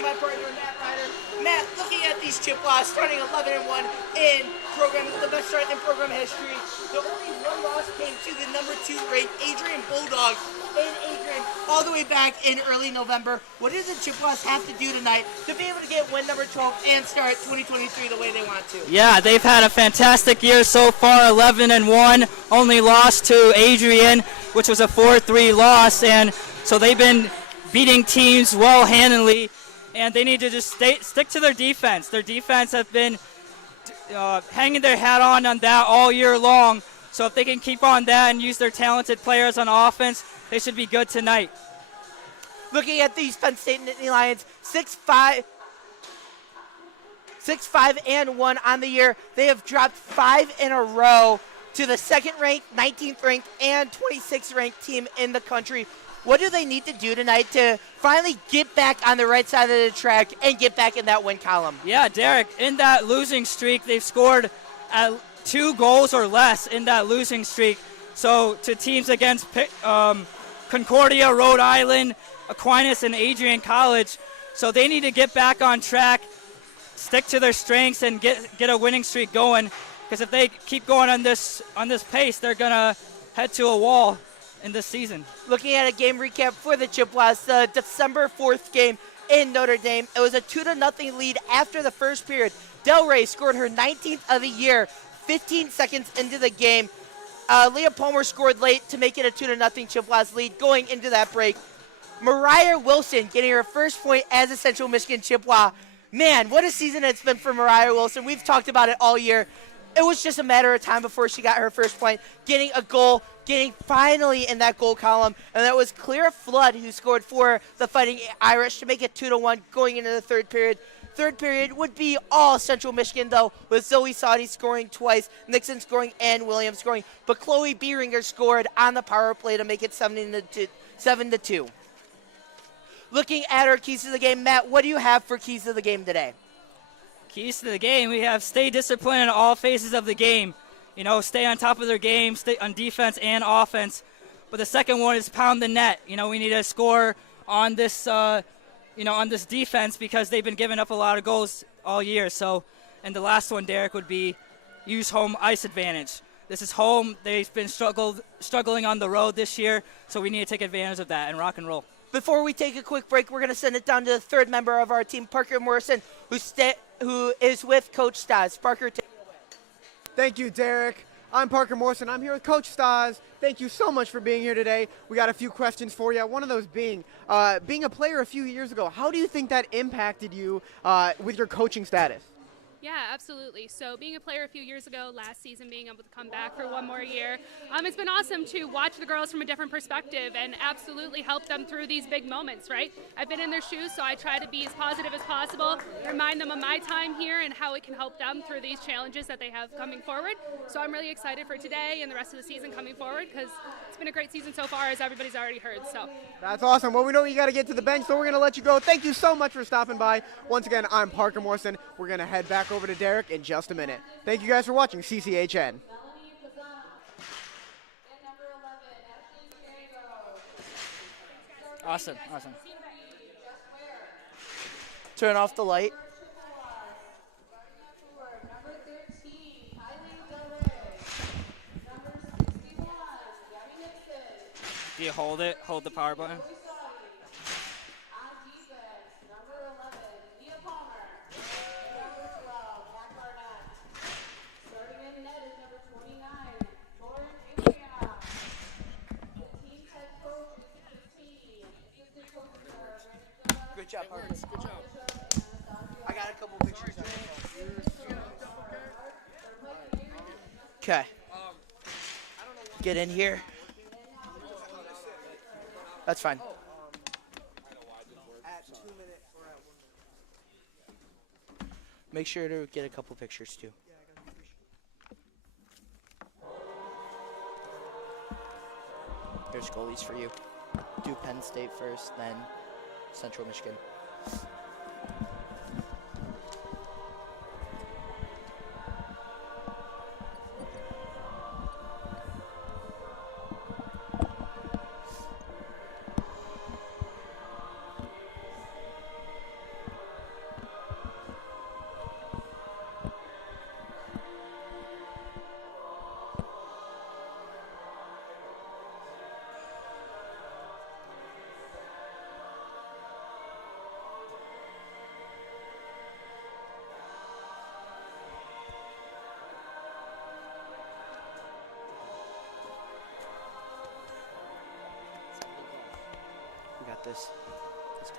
along my partner, Matt Ryder. Matt, looking at these Chippewas, starting 11-1 in program, the best start in program history. The only one loss came to the number 2 ranked Adrian Bulldogs in Adrian all the way back in early November. What do the Chippewas have to do tonight to be able to get win number 12 and start 2023 the way they want to? Yeah, they've had a fantastic year so far, 11-1, only lost to Adrian, which was a 4-3 loss, and so they've been beating teams well-handedly, and they need to just stick to their defense. Their defense has been hanging their hat on that all year long, so if they can keep on that and use their talented players on offense, they should be good tonight. Looking at these Penn State Nittany Lions, 6-5 and 1 on the year. They have dropped 5 in a row to the second ranked, 19th ranked, and 26th ranked team in the country. What do they need to do tonight to finally get back on the right side of the track and get back in that win column? Yeah, Derek, in that losing streak, they've scored 2 goals or less in that losing streak. So to teams against Concordia, Rhode Island, Aquinas, and Adrian College. So they need to get back on track, stick to their strengths, and get a winning streak going. Because if they keep going on this pace, they're going to head to a wall in this season. Looking at a game recap for the Chippewas, the December 4th game in Notre Dame. It was a 2-0 lead after the first period. Del Rey scored her 19th of the year, 15 seconds into the game. Leah Palmer scored late to make it a 2-0 Chippewas lead going into that break. Mariah Wilson getting her first point as a Central Michigan Chippewa. Man, what a season it's been for Mariah Wilson. We've talked about it all year. It was just a matter of time before she got her first point, getting a goal, getting finally in that goal column, and that was Clara Flood who scored for the Fighting Irish to make it 2-1 going into the third period. Third period would be all Central Michigan, though, with Zoe Saudi scoring twice, Nixon scoring, and Williams scoring. But Chloe Bieringer scored on the power play to make it 7-2. Looking at our keys to the game, Matt, what do you have for keys to the game today? Keys to the game, we have stay disciplined in all phases of the game. You know, stay on top of their game, stay on defense and offense. But the second one is pound the net. You know, we need to score on this, on this defense because they've been giving up a lot of goals all year. So, and the last one, Derek, would be use home ice advantage. This is home. They've been struggling on the road this year, so we need to take advantage of that and rock and roll. Before we take a quick break, we're going to send it down to the third member of our team, Parker Morrison, who is with Coach Stas. Parker, take it away. Thank you, Derek. I'm Parker Morrison. I'm here with Coach Stas. Thank you so much for being here today. We got a few questions for you. One of those being a player a few years ago, how do you think that impacted you with your coaching status? Yeah, absolutely. So being a player a few years ago, last season being able to come back for one more year, it's been awesome to watch the girls from a different perspective and absolutely help them through these big moments, right? I've been in their shoes, so I try to be as positive as possible, remind them of my time here and how it can help them through these challenges that they have coming forward. So I'm really excited for today and the rest of the season coming forward because it's been a great season so far, as everybody's already heard. So that's awesome. Well, we know you got to get to the bench, so we're going to let you go. Thank you so much for stopping by. Once again, I'm Parker Morrison. We're going to head back over to Derek in just a minute. Thank you guys for watching CCHN. Awesome. Turn off the light. Do you hold the power button? Good job, Parker. Good job. I got a couple pictures. Okay. Get in here. That's fine. Make sure to get a couple pictures too. Here's goalies for you. Do Penn State first, then Central Michigan. got this. Let's go.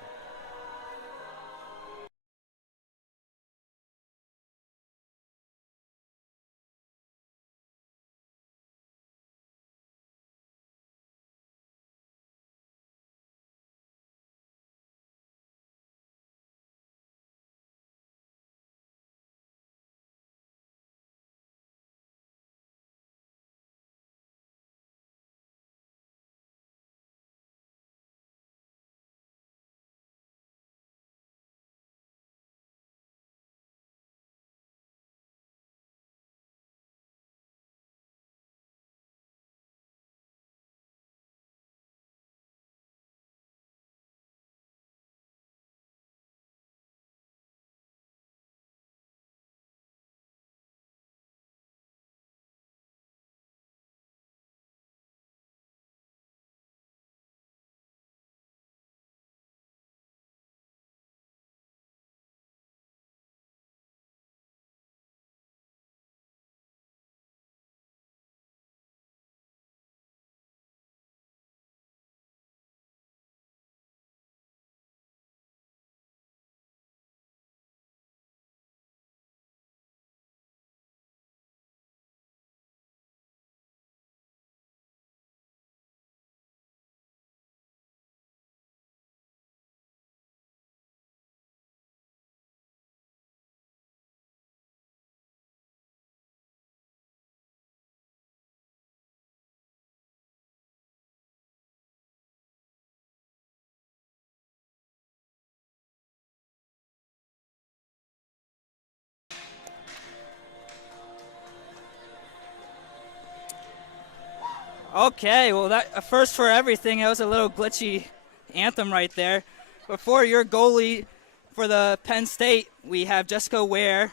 Okay, well, that a first for everything. That was a little glitchy anthem right there. Before your goalie for the Penn State, we have Jessica Ware.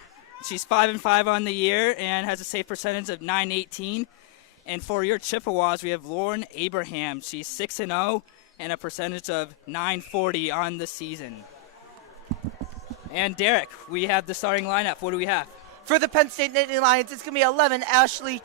She's 5-5 on the year and has a save percentage of .918. And for your Chippewas, we have Lauren Abraham. She's 6-0 and a percentage of .940 on the season. And Derek, we have the starting lineup. What do we have? For the Penn State Nittany Lions, it's going to be 11, Ashley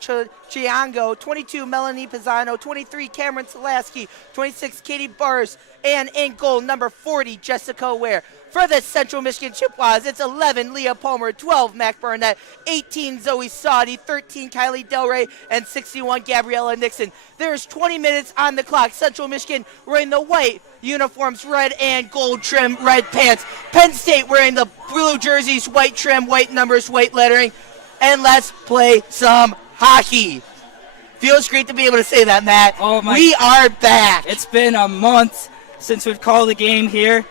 Chiango, 22, Melanie Pisano, 23, Cameron Selaski, 26, Katie Bars, and in goal, number 40, Jessica Ware. For the Central Michigan Chippewas, it's 11, Leah Palmer, 12, Mac Burnett, 18, Zoe Saudi, 13, Kylie Delray, and 61, Gabriella Nixon. There's 20 minutes on the clock. Central Michigan wearing the white uniforms, red and gold trim, red pants. Penn State wearing the blue jerseys, white trim, white numbers, white lettering. And let's play some hockey. Feels great to be able to say that, Matt. Oh my! We are back. It's been a month since we've called the game here.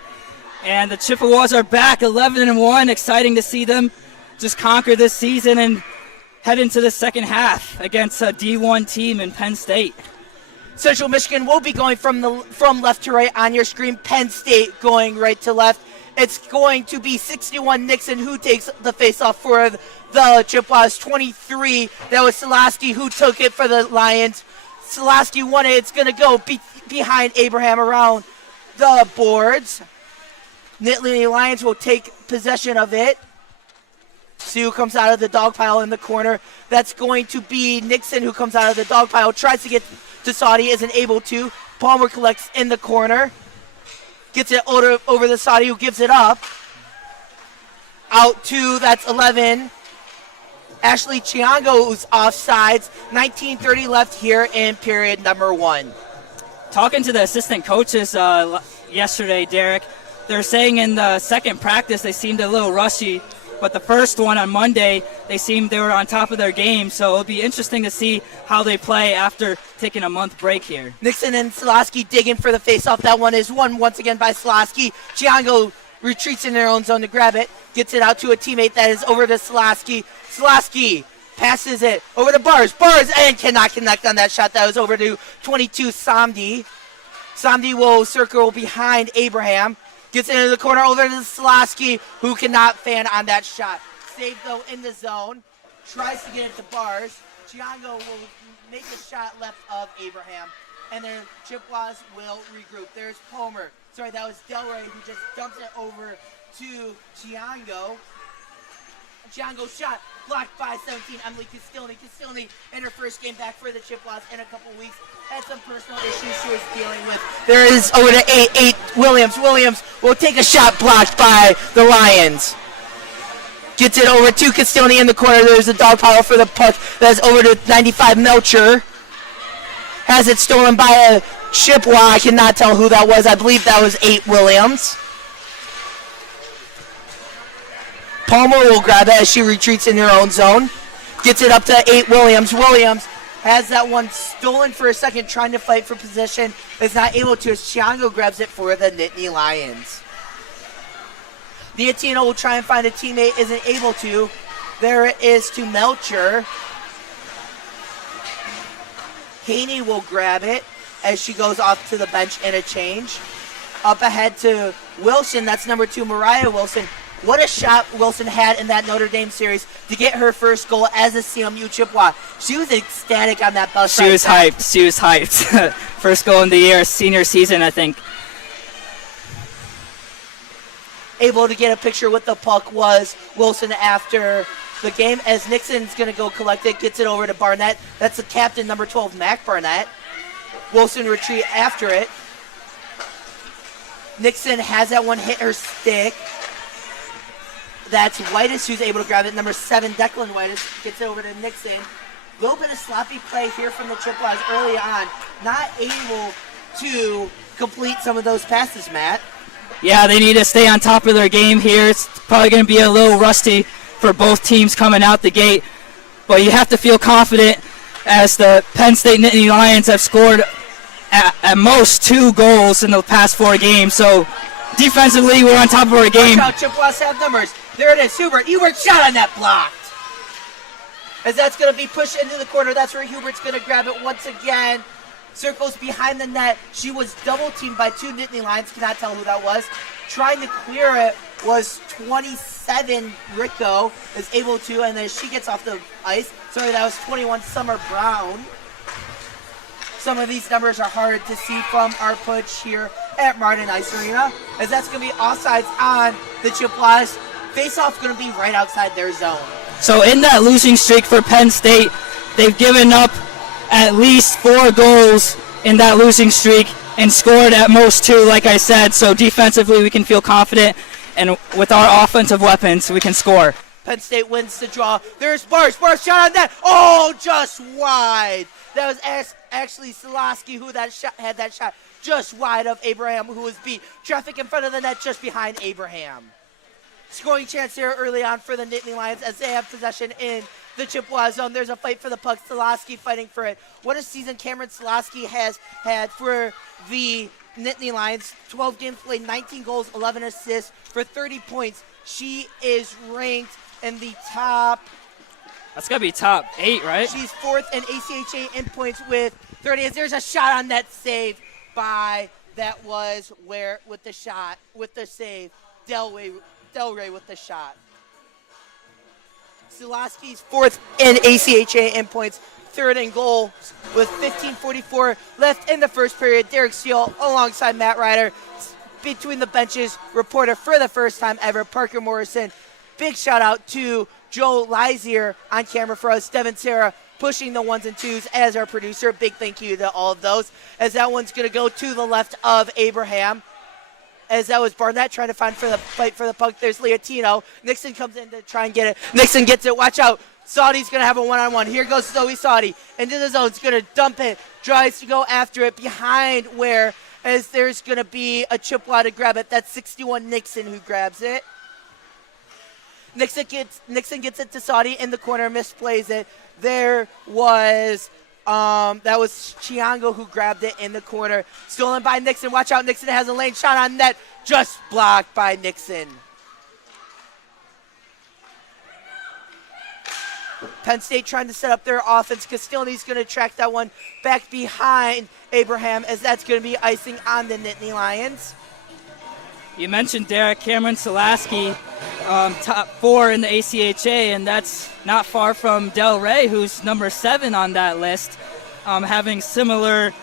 And the Chippewas are back, 11-1. Exciting to see them just conquer this season and head into the second half against a D1 team in Penn State. Central Michigan will be going from left to right on your screen. Penn State going right to left. It's going to be 61 Nixon who takes the face-off for the Chippewas. 23, that was Selaski who took it for the Lions. Selaski won it. It's going to go behind Abraham around the boards. Nittany Lions will take possession of it. Sue comes out of the dog pile in the corner. That's going to be Nixon who comes out of the dog pile. Tries to get to Saudi, isn't able to. Palmer collects in the corner. Gets it over the Saudi who gives it up. Out to, that's 11. Ashley Chiango's offsides. 19:30 left here in period number 1. Talking to the assistant coaches yesterday, Derek, they're saying in the second practice they seemed a little rushy, but the first one on Monday, they seemed they were on top of their game, so it'll be interesting to see how they play after taking a month break here. Nixon and Selaski digging for the faceoff. That one is won once again by Selaski. Chiango retreats in their own zone to grab it, gets it out to a teammate that is over to Selaski. Selaski passes it over to Bars, and cannot connect on that shot. That was over to 22 Samdi. Samdi will circle behind Abraham. Gets into the corner over to Selaski, who cannot fan on that shot. Saved, though, in the zone. Tries to get it to Bars. Chiango will make a shot left of Abraham. And then Chippewas will regroup. There's Palmer. Sorry, that was Delray who just dumps it over to Chiango. Chiango's shot blocked by 17, Emily Castilny. Castilny in her first game back for the Chippewas in a couple weeks. Had some personal issues she was dealing with. There is over to 8 Williams. Williams will take a shot blocked by the Lions. Gets it over to Castilny in the corner. There's a dog pile for the puck. That's over to 95 Melcher. Has it stolen by a Chippewa. I cannot tell who that was. I believe that was 8 Williams. Palmer will grab it as she retreats in her own zone. Gets it up to 8 Williams. Williams has that one stolen for a second, trying to fight for possession. Is not able to as Chiango grabs it for the Nittany Lions. Nittany will try and find a teammate, isn't able to. There it is to Melcher. Haney will grab it as she goes off to the bench in a change. Up ahead to Wilson, that's number 2, Mariah Wilson. What a shot Wilson had in that Notre Dame series to get her first goal as a CMU Chippewa. She was ecstatic on that bus ride. She was hyped. First goal in the year, senior season, I think. Able to get a picture with the puck was Wilson after the game as Nixon's going to go collect it, gets it over to Barnett. That's the captain, number 12, Mac Barnett. Wilson retreat after it. Nixon has that one hit her stick. That's Whitus who's able to grab it. Number 7, Declan Whitus, gets it over to Nixon. A little bit of sloppy play here from the Chippewas early on. Not able to complete some of those passes, Matt. Yeah, they need to stay on top of their game here. It's probably going to be a little rusty for both teams coming out the gate. But you have to feel confident as the Penn State Nittany Lions have scored at most 2 goals in the past 4 games. So defensively, we're on top of our game. Watch out, Chippewas have numbers. There it is, Hubert. Hubert shot on that blocked. As that's going to be pushed into the corner, that's where Hubert's going to grab it once again. Circles behind the net. She was double-teamed by 2 Nittany Lions. Cannot tell who that was. Trying to clear it was 27 Rico. Is able to, and then she gets off the ice. Sorry, that was 21 Summer Brown. Some of these numbers are hard to see from our pitch here at Martin Ice Arena, as that's going to be offsides on the Chippewas. Face-off going to be right outside their zone. So in that losing streak for Penn State, they've given up at least 4 goals in that losing streak and scored at most 2, like I said. So defensively, we can feel confident, and with our offensive weapons, we can score. Penn State wins the draw. There's Bars. Bars shot on that. Oh, just wide. That was actually Silasky who had that shot just wide of Abraham, who was beat. Traffic in front of the net just behind Abraham. Scoring chance here early on for the Nittany Lions as they have possession in the Chippewa zone. There's a fight for the puck. Silasky fighting for it. What a season Cameron Silasky has had for the Nittany Lions. 12 games played, 19 goals, 11 assists for 30 points. She is ranked in the top. That's got to be top 8, right? She's 4th in ACHA in points with 30. There's a shot on net save by, that was where with the shot, with the save, Delray with the shot. Silasky's 4th in ACHA in points, 3rd in goals with 15:44 left in the first period. Derek Steele alongside Matt Ryder. Between the benches, reporter for the first time ever, Parker Morrison. Big shout out to Joe Lizier on camera for us. Devin Sarah pushing the 1s and 2s as our producer. Big thank you to all of those. As that one's going to go to the left of Abraham. As that was Barnett trying to fight for the puck. There's Leotino. Nixon comes in to try and get it. Nixon gets it. Watch out. Saudi's going to have a one-on-one. Here goes Zoe Saudi into the zone. He's going to dump it. Tries to go after it behind where as there's going to be a Chippewa to grab it. That's 61 Nixon who grabs it. Nixon gets it to Saudi in the corner, misplays it. There was that was Chiango who grabbed it in the corner. Stolen by Nixon. Watch out, Nixon has a lane shot on net. Just blocked by Nixon. Penn State trying to set up their offense. Castilny's going to track that one back behind Abraham as that's going to be icing on the Nittany Lions. You mentioned Derek Cameron Silasky, top 4 in the ACHA, and that's not far from Del Rey, who's number 7 on that list, having similar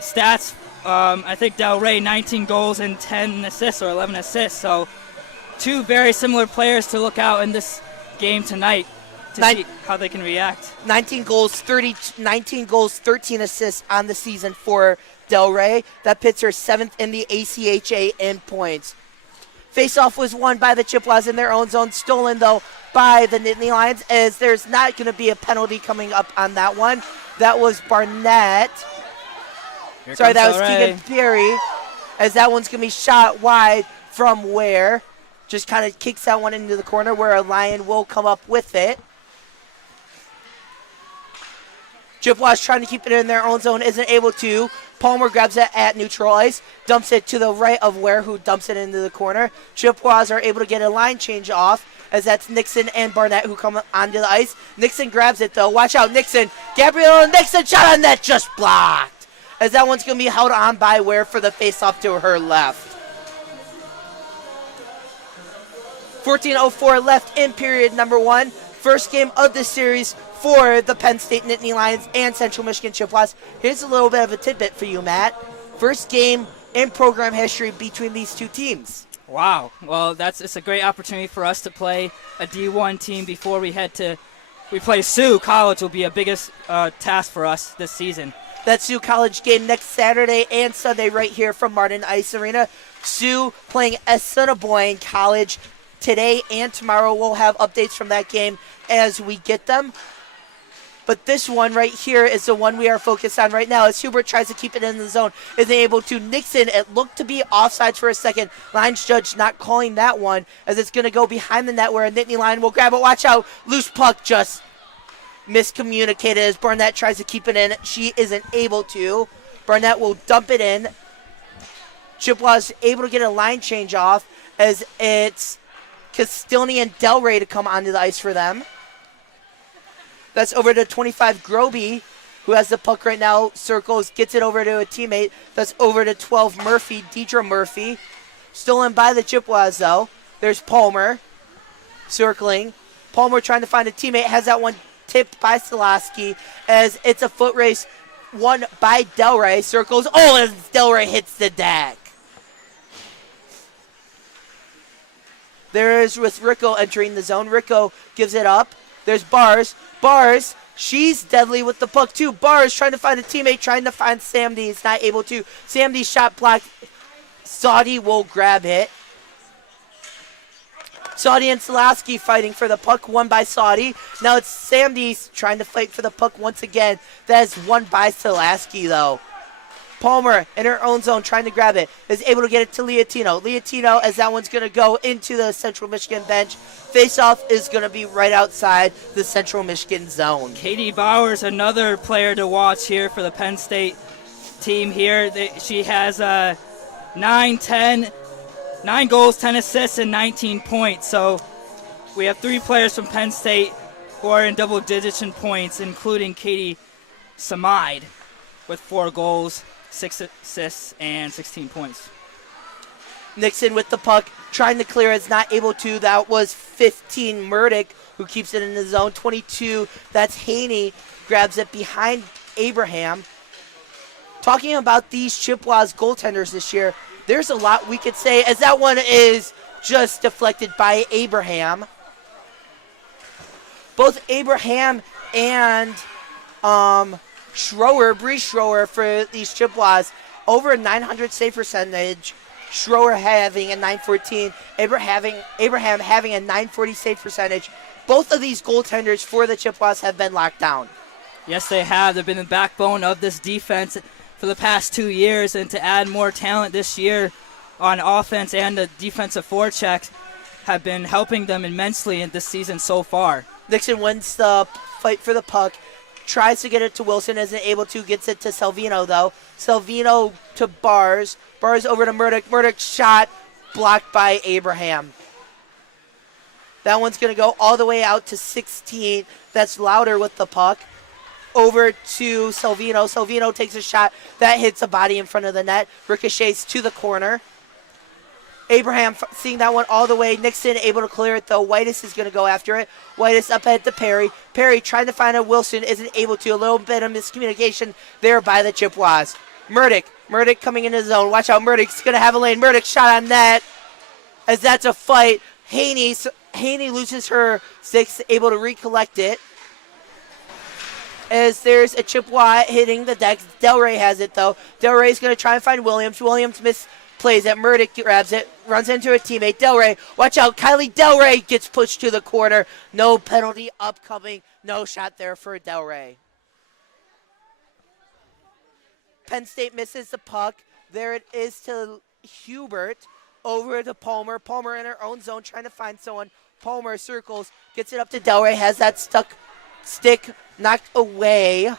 stats. I think Del Rey 19 goals and 10 assists or 11 assists. So 2 very similar players to look out in this game tonight. to see how they can react. 19 goals, 13 assists on the season for Del Rey. That puts her 7th in the ACHA in points. Face-off was won by the Chippewas in their own zone, stolen, though, by the Nittany Lions, as there's not going to be a penalty coming up on that one. That was Barnett. Sorry, that was Keegan Perry, as that one's going to be shot wide from Ware. Just kind of kicks that one into the corner where a Lion will come up with it. Chippewas trying to keep it in their own zone, isn't able to. Palmer grabs it at neutral ice, dumps it to the right of Ware, who dumps it into the corner. Chippewas are able to get a line change off, as that's Nixon and Barnett who come onto the ice. Nixon grabs it, though. Watch out, Nixon. Gabrielle Nixon, shot on net, just blocked, as that one's going to be held on by Ware for the face-off to her left. 14:04 left in period number 1. First game of the series for the Penn State Nittany Lions and Central Michigan Chippewas. Here's a little bit of a tidbit for you, Matt. First game in program history between these two teams. Wow. Well, it's a great opportunity for us to play a D1 team before we play Sioux College. Will be a biggest task for us this season. That Sioux College game next Saturday and Sunday right here from Martin Ice Arena. Sioux playing Assiniboine College today and tomorrow. We'll have updates from that game as we get them. But this one right here is the one we are focused on right now, as Hubert tries to keep it in the zone. Isn't able to. Nixon, it looked to be offsides for a second. Lines judge not calling that one, as it's going to go behind the net where a Nittany line will grab it. Watch out. Loose puck just miscommunicated as Barnett tries to keep it in. She isn't able to. Barnett will dump it in. Chippewas able to get a line change off, as it's Castilny and Del Rey to come onto the ice for them. That's over to 25 Groby, who has the puck right now. Circles, gets it over to a teammate. That's over to 12 Murphy, Deidre Murphy. Stolen by the Chippewas, though. There's Palmer circling. Palmer trying to find a teammate. Has that one tipped by Selaski, as it's a foot race won by Del Rey. Circles. Oh, as Del Rey hits the deck. There is with Rico entering the zone. Rico gives it up. There's Bars. Bars, she's deadly with the puck too. Bars trying to find a teammate, trying to find Samdi. He's not able to. Samdi shot blocked. Saudi will grab it. Saudi and Selaski fighting for the puck, won by Saudi. Now it's Samdi trying to fight for the puck once again. That is won by Selaski, though. Palmer in her own zone trying to grab it. Is able to get it to Leotino. Leotino, as that one's going to go into the Central Michigan bench. Face-off is going to be right outside the Central Michigan zone. Katie Bowers, another player to watch here for the Penn State team here. She has 9 goals, 10 assists, and 19 points. So we have 3 players from Penn State who are in double digits in points, including Katie Samide with 4 goals, 6 assists, and 16 points. Nixon with the puck, trying to clear, is not able to. That was 15 Murdick, who keeps it in the zone. 22, that's Haney, grabs it behind Abraham. Talking about these Chippewas goaltenders this year, there's a lot we could say, as that one is just deflected by Abraham. Both Abraham and Bree Schroer for these Chippewas, over a 900 save percentage. Schroer having a 914, Abraham having a 940 save percentage. Both of these goaltenders for the Chippewas have been locked down. Yes, they have. They've been the backbone of this defense for the past 2 years, and to add more talent this year on offense and the defensive forechecks have been helping them immensely in this season so far. Nixon wins the fight for the puck, tries to get it to Wilson, isn't able to, gets it to Salvino, though. Salvino to Bars. Bars over to Murdoch. Murdoch shot blocked by Abraham. That one's going to go all the way out to 16. That's Louder with the puck. Over to Salvino. Salvino takes a shot. That hits a body in front of the net. Ricochets to the corner. Abraham seeing that one all the way. Nixon able to clear it, though. Whitus is going to go after it. Whitus up ahead to Perry. Perry trying to find a Wilson. Isn't able to. A little bit of miscommunication there by the Chippewas. Murdoch coming into the zone. Watch out. Murdoch's going to have a lane. Murdoch shot on net. As that's a fight. Haney Haney loses her 6, able to recollect it. As there's a Chippewa hitting the deck. Delray has it, though. Delray's going to try and find Williams. Williams misplays it. Murdoch grabs it, runs into a teammate. Delray, watch out. Kylie Delray gets pushed to the corner. No penalty upcoming. No shot there for Delray. Penn State misses the puck. There it is to Hubert. Over to Palmer. Palmer in her own zone trying to find someone. Palmer circles, gets it up to Delray, has that stick knocked away.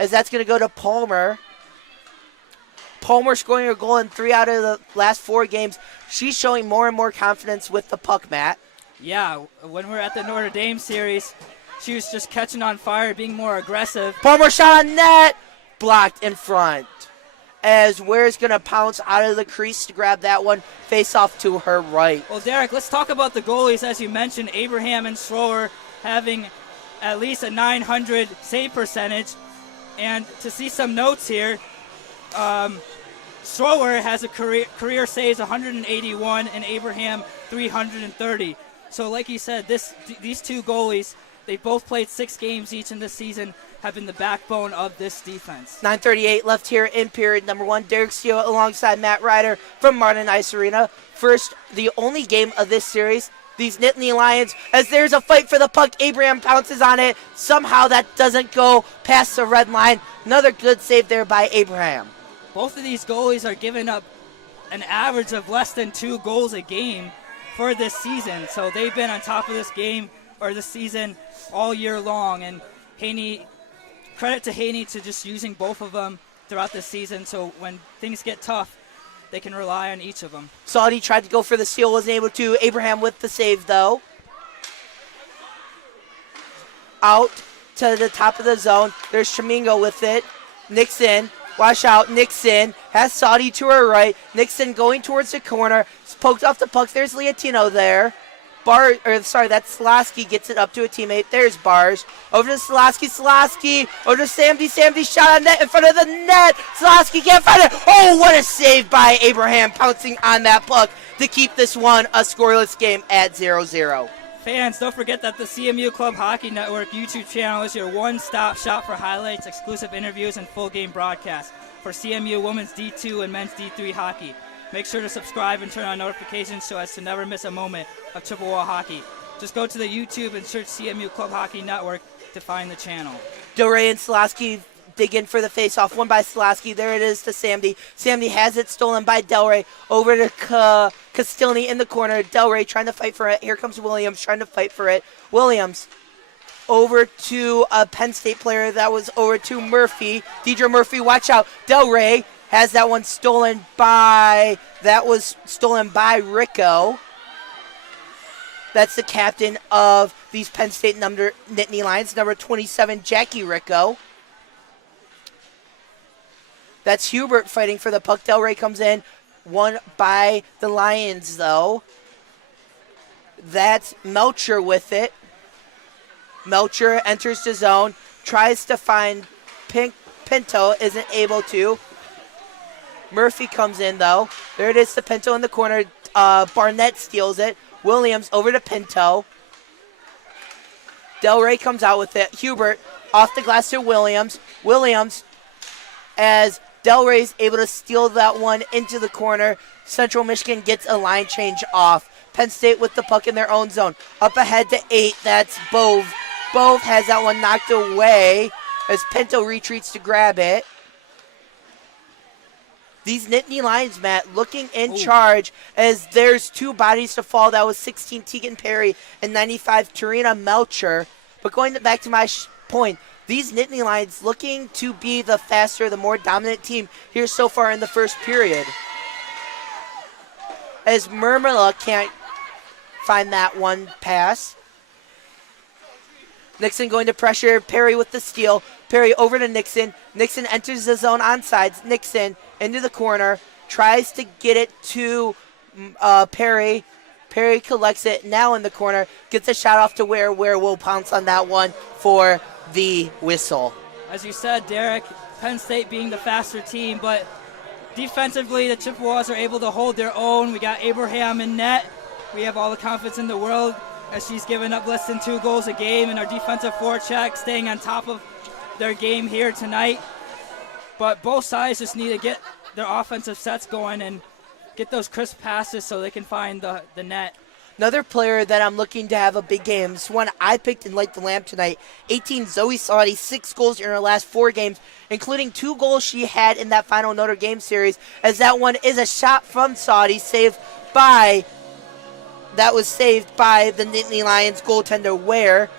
As that's going to go to Palmer. Palmer scoring her goal in 3 out of the last 4 games. She's showing more and more confidence with the puck, Matt. Yeah, when we're at the Notre Dame series, she was just catching on fire, being more aggressive. Palmer shot on net. Blocked in front. As Ware's going to pounce out of the crease to grab that one. Face off to her right. Well, Derek, let's talk about the goalies. As you mentioned, Abraham and Schroer having at least a 900 save percentage. And to see some notes here, Schroer has a career saves 181 and Abraham 330. So like you said, these two goalies, they both played 6 games each in this season, have been the backbone of this defense. 9:38 left here in period number 1. Derek Steele alongside Matt Ryder from Martin Ice Arena. First, the only game of this series, these Nittany Lions, as there's a fight for the puck. Abraham pounces on it. Somehow that doesn't go past the red line. Another good save there by Abraham. Both of these goalies are giving up an average of less than 2 goals a game for this season. So they've been on top of this game or this season all year long. And Haney, credit to Haney to just using both of them throughout the season, so when things get tough, they can rely on each of them. Saudi tried to go for the steal, wasn't able to. Abraham with the save, though. Out to the top of the zone. There's Chamingo with it. Nixon, watch out. Nixon has Saudi to her right. Nixon going towards the corner. It's poked off the puck. There's Leotino there. That's Slasky gets it up to a teammate. There's Bars. Over to Slasky. Over to Samdy. Samdy shot on net in front of the net. Slasky can't find it. Oh, what a save by Abraham, pouncing on that puck to keep this one a scoreless game at 0-0. Fans, don't forget that the CMU Club Hockey Network YouTube channel is your one-stop shop for highlights, exclusive interviews, and full game broadcasts for CMU Women's D2 and Men's D3 hockey. Make sure to subscribe and turn on notifications so as to never miss a moment of Chippewa hockey. Just go to the YouTube and search CMU Club Hockey Network to find the channel. Delray and Slasky dig in for the face-off. One by Slasky. There it is to Samdy. Samdy has it stolen by Delray. Over to Castilny in the corner. Delray trying to fight for it. Here comes Williams trying to fight for it. Williams over to a Penn State player. That was over to Murphy. Deidre Murphy, watch out. Delray has that one stolen by Rico. That's the captain of these Penn State Nittany Lions, number 27, Jackie Rico. That's Hubert fighting for the puck. Delray comes in, won by the Lions, though. That's Melcher with it. Melcher enters the zone, tries to find Pinto, isn't able to. Murphy comes in, though. There it is to Pinto in the corner. Barnett steals it. Williams over to Pinto. Delray comes out with it. Hubert off the glass to Williams. Williams, as Delray's able to steal that one into the corner. Central Michigan gets a line change off. Penn State with the puck in their own zone. Up ahead to 8. That's Bove. Bove has that one knocked away as Pinto retreats to grab it. These Nittany Lions, Matt, looking in charge as there's 2 bodies to fall. That was 16 Tegan Perry and 95 Tarina Melcher. But going back to my point, these Nittany Lions looking to be the faster, the more dominant team here so far in the first period. As Murmala can't find that one pass. Nixon going to pressure Perry with the steal. Perry over to Nixon. Nixon enters the zone on sides. Nixon into the corner. Tries to get it to Perry. Perry collects it now in the corner. Gets a shot off to Ware. Ware will pounce on that one for the whistle. As you said, Derek, Penn State being the faster team, but defensively the Chippewas are able to hold their own. We got Abraham in net. We have all the confidence in the world as she's given up less than 2 goals a game, and our defensive forecheck staying on top of their game here tonight. But both sides just need to get their offensive sets going and get those crisp passes so they can find the net. Another player that I'm looking to have a big game is one I picked and light the lamp tonight. 18, Zoe Saudi, 6 goals in her last 4 games, including 2 goals she had in that final Notre Dame series, as that one is a shot from Saudi, that was saved by the Nittany Lions goaltender Ware.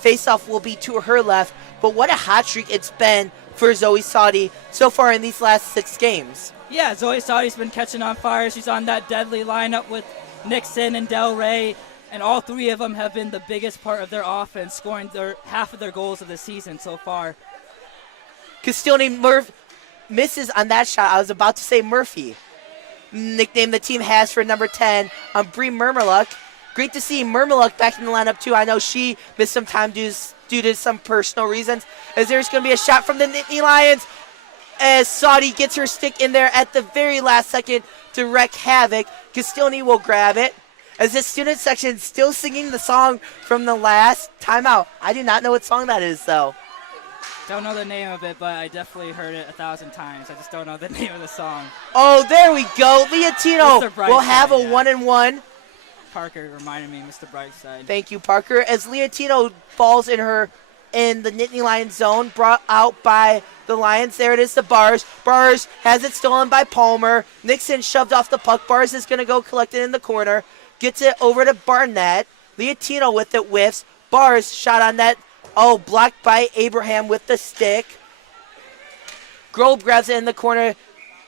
Faceoff will be to her left, but what a hot streak it's been for Zoe Saudi so far in these last 6 games. Yeah, Zoe Saudi's been catching on fire. She's on that deadly lineup with Nixon and Del Rey, and all 3 of them have been the biggest part of their offense, scoring half of their goals of the season so far. Castiglione misses on that shot. I was about to say Murphy, nickname the team has for number 10, Brie Mermeluk. Great to see Mermeluk back in the lineup too. I know she missed some time due to some personal reasons, as there's going to be a shot from the Nittany Lions as Saudi gets her stick in there at the very last second to wreak havoc. Castiglione will grab it as the student section still singing the song from the last timeout. I do not know what song that is, though. Don't know the name of it, but I definitely heard it 1,000 times. I just don't know the name of the song. Oh, there we go. Leontino will have a 1-1. Parker reminded me, Mr. Brightside. Thank you, Parker. As Leontino falls in the Nittany Lions zone, brought out by the Lions. There it is to Bars. Bars has it stolen by Palmer. Nixon shoved off the puck. Bars is going to go collect it in the corner. Gets it over to Barnett. Leontino with it whiffs. Bars shot on net. Oh, blocked by Abraham with the stick. Grove grabs it in the corner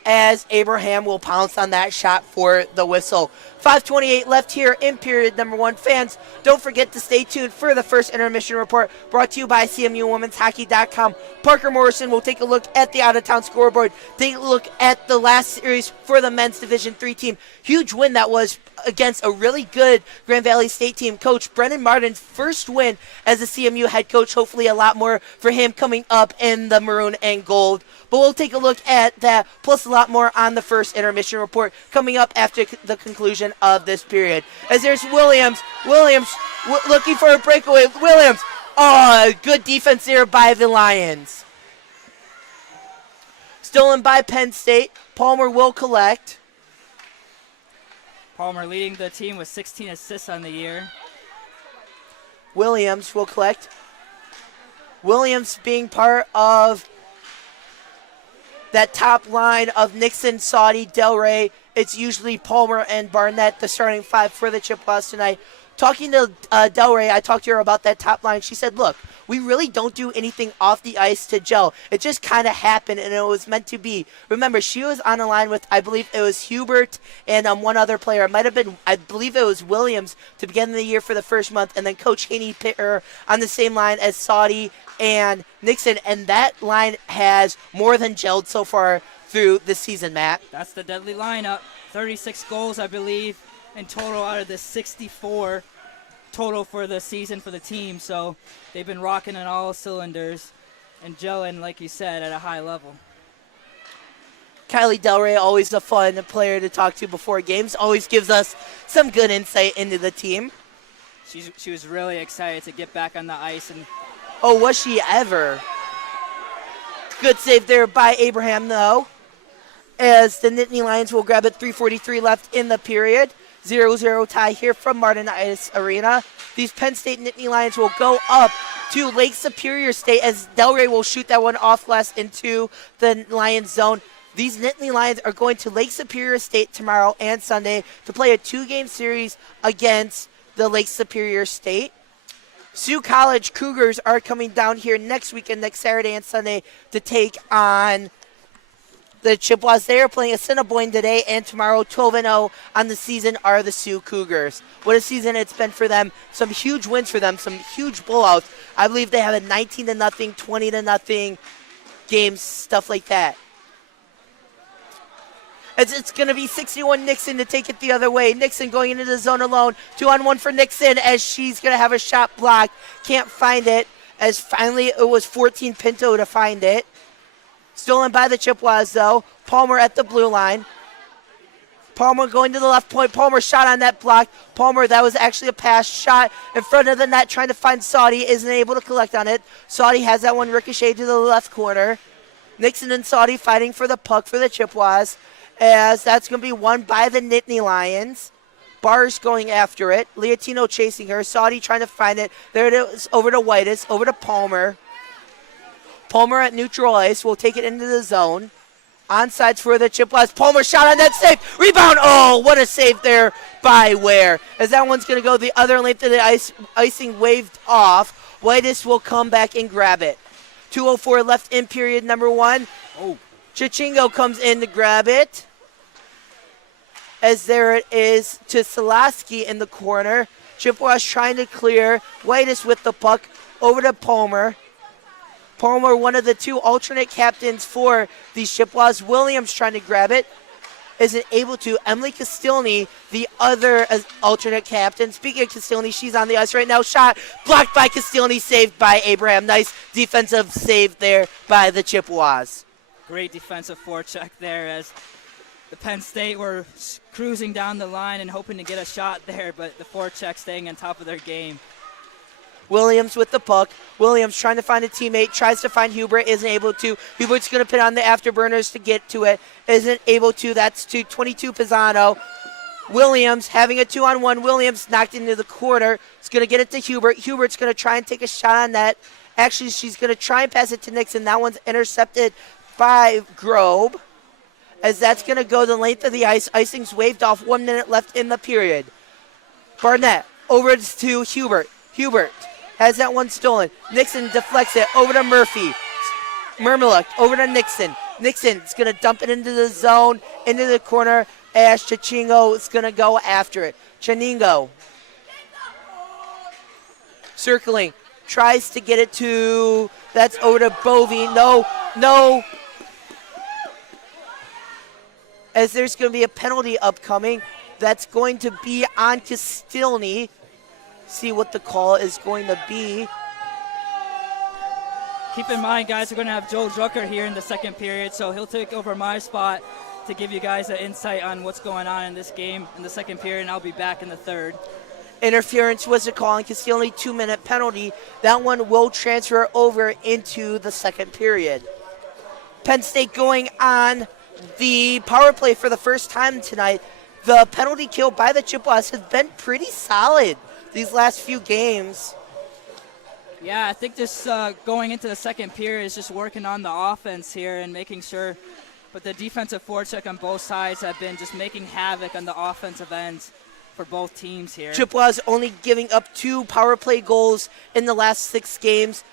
as Abraham will pounce on that shot for the whistle. 5:28 left here in period number 1. Fans, don't forget to stay tuned for the first intermission report brought to you by CMUWomen'sHockey.com. Parker Morrison will take a look at the out-of-town scoreboard, take a look at the last series for the men's Division III team. Huge win that was against a really good Grand Valley State team. Coach Brendan Martin's first win as a CMU head coach. Hopefully a lot more for him coming up in the maroon and gold. But we'll take a look at that, plus a lot more on the first intermission report coming up after the conclusion of this period. As there's Williams looking for a breakaway. Williams, good defense there by the Lions. Stolen by Penn State. Palmer will collect. Palmer leading the team with 16 assists on the year. Williams will collect. Williams being part of that top line of Nixon, Saudi, Del Rey. It's usually Palmer and Barnett, the starting 5 for the Chippewas tonight. Talking to Del Rey, I talked to her about that top line. She said, look, we really don't do anything off the ice to gel. It just kind of happened, and it was meant to be. Remember, she was on a line with, I believe it was Hubert and one other player. It might have been, I believe it was Williams to begin the year for the first month, and then Coach Haney put her on the same line as Saudi and Nixon, and that line has more than gelled so far through the season, Matt. That's the deadly lineup. 36 goals, I believe, in total out of the 64 total for the season for the team. So they've been rocking on all cylinders and gelling, like you said, at a high level. Kylie Del Rey, always a fun player to talk to before games, always gives us some good insight into the team. She was really excited to get back on the ice. And oh, was she ever? Good save there by Abraham, though, as the Nittany Lions will grab it. 3:43 left in the period. 0-0 tie here from Martin-Itis Arena. These Penn State Nittany Lions will go up to Lake Superior State as Del Rey will shoot that one off glass into the Lions zone. These Nittany Lions are going to Lake Superior State tomorrow and Sunday to play a 2-game series against the Lake Superior State. Sioux College Cougars are coming down here next weekend, next Saturday and Sunday, to take on the Chippewas. They are playing Assiniboine today and tomorrow. 12-0 on the season are the Sioux Cougars. What a season it's been for them. Some huge wins for them, some huge blowouts. I believe they have a 19-0, 20-0 games, stuff like that. It's going to be 61 Nixon to take it the other way. Nixon going into the zone alone. 2-on-1 for Nixon as she's going to have a shot blocked. Can't find it, as finally it was 14 Pinto to find it. Stolen by the Chippewas, though. Palmer at the blue line. Palmer going to the left point. Palmer shot on that block. Palmer, that was actually a pass shot in front of the net, trying to find Saudi. Isn't able to collect on it. Saudi has that one ricocheted to the left corner. Nixon and Saudi fighting for the puck for the Chippewas, as that's going to be won by the Nittany Lions. Bars going after it. Leotino chasing her. Saudi trying to find it. There it is, over to Whitus, over to Palmer. Palmer at neutral ice will take it into the zone. Onsides for the Chippewas. Palmer shot on that save. Rebound. Oh, what a save there by Ware. As that one's going to go the other length of the ice. Icing waved off. Whitus will come back and grab it. 2:04 left in period number 1. Oh, Chichingo comes in to grab it. As there it is to Selaski in the corner. Chippewas trying to clear. Whitus with the puck over to Palmer. Palmer, one of the 2 alternate captains for the Chippewas. Williams trying to grab it. Isn't able to. Emily Castilny, the other alternate captain. Speaking of Castilny, she's on the ice right now. Shot blocked by Castilny, saved by Abraham. Nice defensive save there by the Chippewas. Great defensive forecheck there as the Penn State were cruising down the line and hoping to get a shot there, but the forecheck staying on top of their game. Williams with the puck. Williams trying to find a teammate, tries to find Hubert, isn't able to. Hubert's going to put on the afterburners to get to it, isn't able to. That's to 22 Pisano. Williams having a 2-on-1. Williams knocked into the corner. He's going to get it to Hubert. Hubert's going to try and take a shot on that. Actually, she's going to try and pass it to Nixon. That one's intercepted by Grobe, as that's going to go the length of the ice. Icing's waved off. 1 minute left in the period. Barnett over to Hubert. Hubert has that one stolen. Nixon deflects it over to Murphy. Murmaluk over to Nixon. Nixon's going to dump it into the zone, into the corner, as Chichingo is going to go after it. Chaningo circling. Tries to get it to, that's over to Bovey. No. As there's going to be a penalty upcoming. That's going to be on Castilny. See what the call is going to be. Keep in mind, guys, we're going to have Joe Drucker here in the second period, so he'll take over my spot to give you guys an insight on what's going on in this game in the second period, and I'll be back in the third. Interference was a call on Castilny, 2-minute penalty. That one will transfer over into the second period. Penn State going on the power play for the first time tonight. The penalty kill by the Chippewas has been pretty solid these last few games. Yeah, I think this going into the second period is just working on the offense here and making sure. But the defensive forecheck on both sides have been just making havoc on the offensive ends for both teams here. Chippewas only giving up 2 power play goals in the last 6 games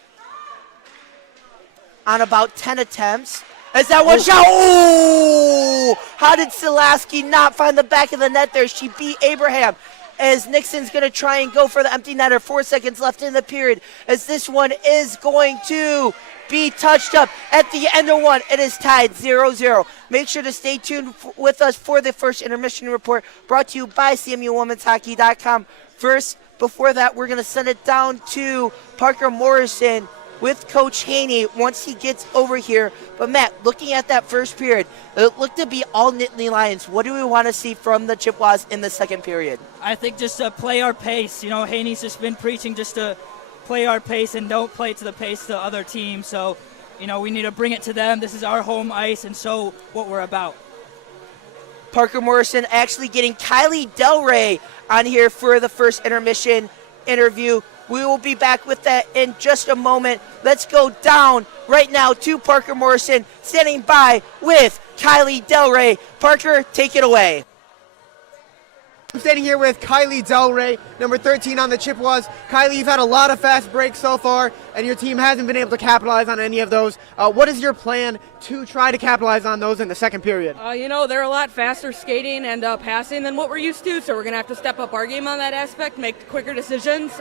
on about 10 attempts. As that one shot, oh! How did Selaski not find the back of the net there? She beat Abraham. As Nixon's going to try and go for the empty netter. 4 seconds left in the period. As this one is going to be touched up at the end of one. It is tied 0-0. Make sure to stay tuned with us for the first intermission report, brought to you by CMUWomen'sHockey.com. First, before that, we're going to send it down to Parker Morrison with Coach Haney once he gets over here. But Matt, looking at that first period, it looked to be all Nittany Lions. What do we want to see from the Chippewas in the second period? I think just play our pace. You know, Haney's just been preaching just to play our pace and don't play to the pace of the other team. So, you know, we need to bring it to them. This is our home ice and show what we're about. Parker Morrison actually getting Kylie Del Rey on here for the first intermission interview. We will be back with that in just a moment. Let's go down right now to Parker Morrison, standing by with Kylie Del Rey. Parker, take it away. I'm standing here with Kylie Del Rey, number 13 on the Chippewas. Kylie, you've had a lot of fast breaks so far, and your team hasn't been able to capitalize on any of those. What is your plan to try to capitalize on those in the second period? You know, they're a lot faster skating and passing than what we're used to, so we're going to have to step up our game on that aspect, make quicker decisions,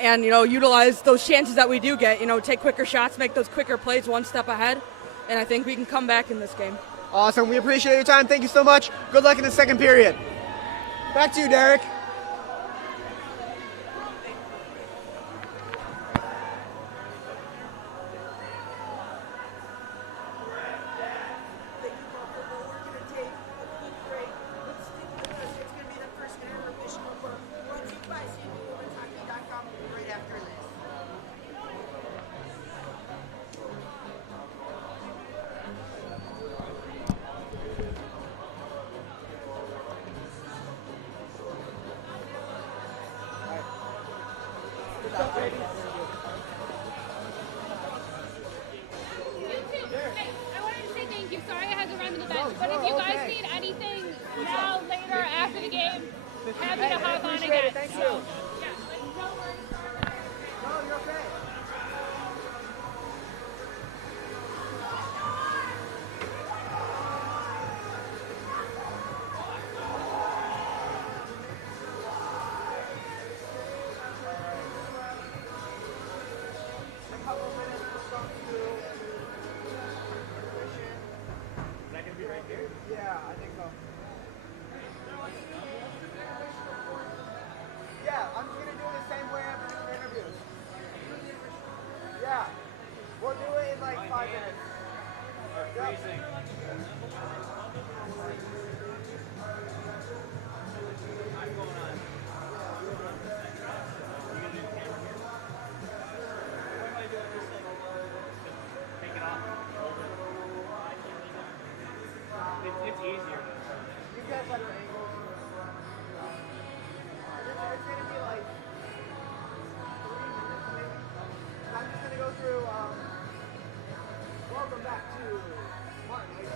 and, you know, utilize those chances that we do get. You know, take quicker shots, make those quicker plays one step ahead, and I think we can come back in this game. Awesome. We appreciate your time. Thank you so much. Good luck in the second period. Back to you, Derek. But if you guys need anything now, later, after the game, happy to hop on again. Thank you. So, yeah, but no worries. No, you're okay. Yeah, I think so. Yeah, I'm just gonna do it the same way after the interviews. Yeah, we'll do it in like 5 minutes. It's easier. You guys have your angles. It's gonna be like 3 minutes maybe. I'm just gonna go through. Welcome back to Martin.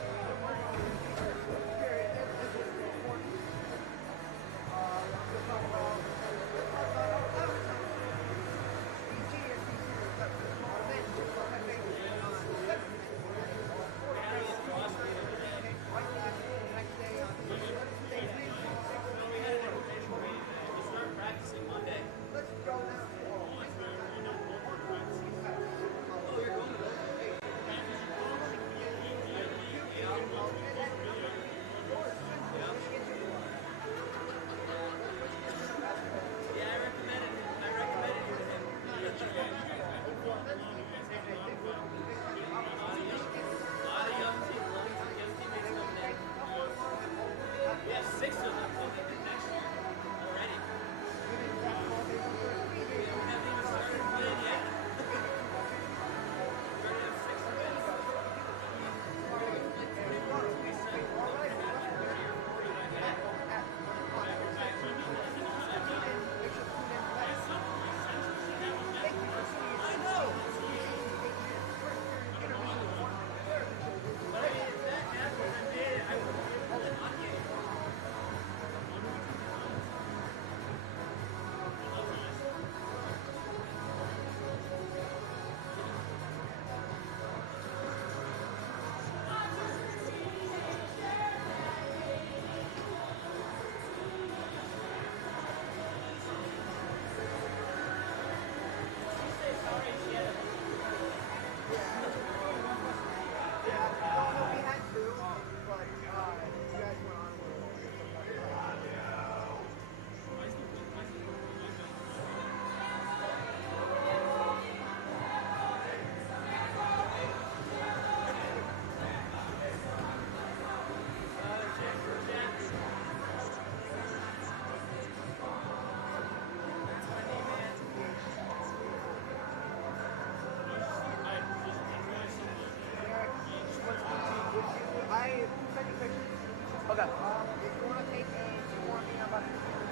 Okay. If you want to take a, you want me, I'm about to.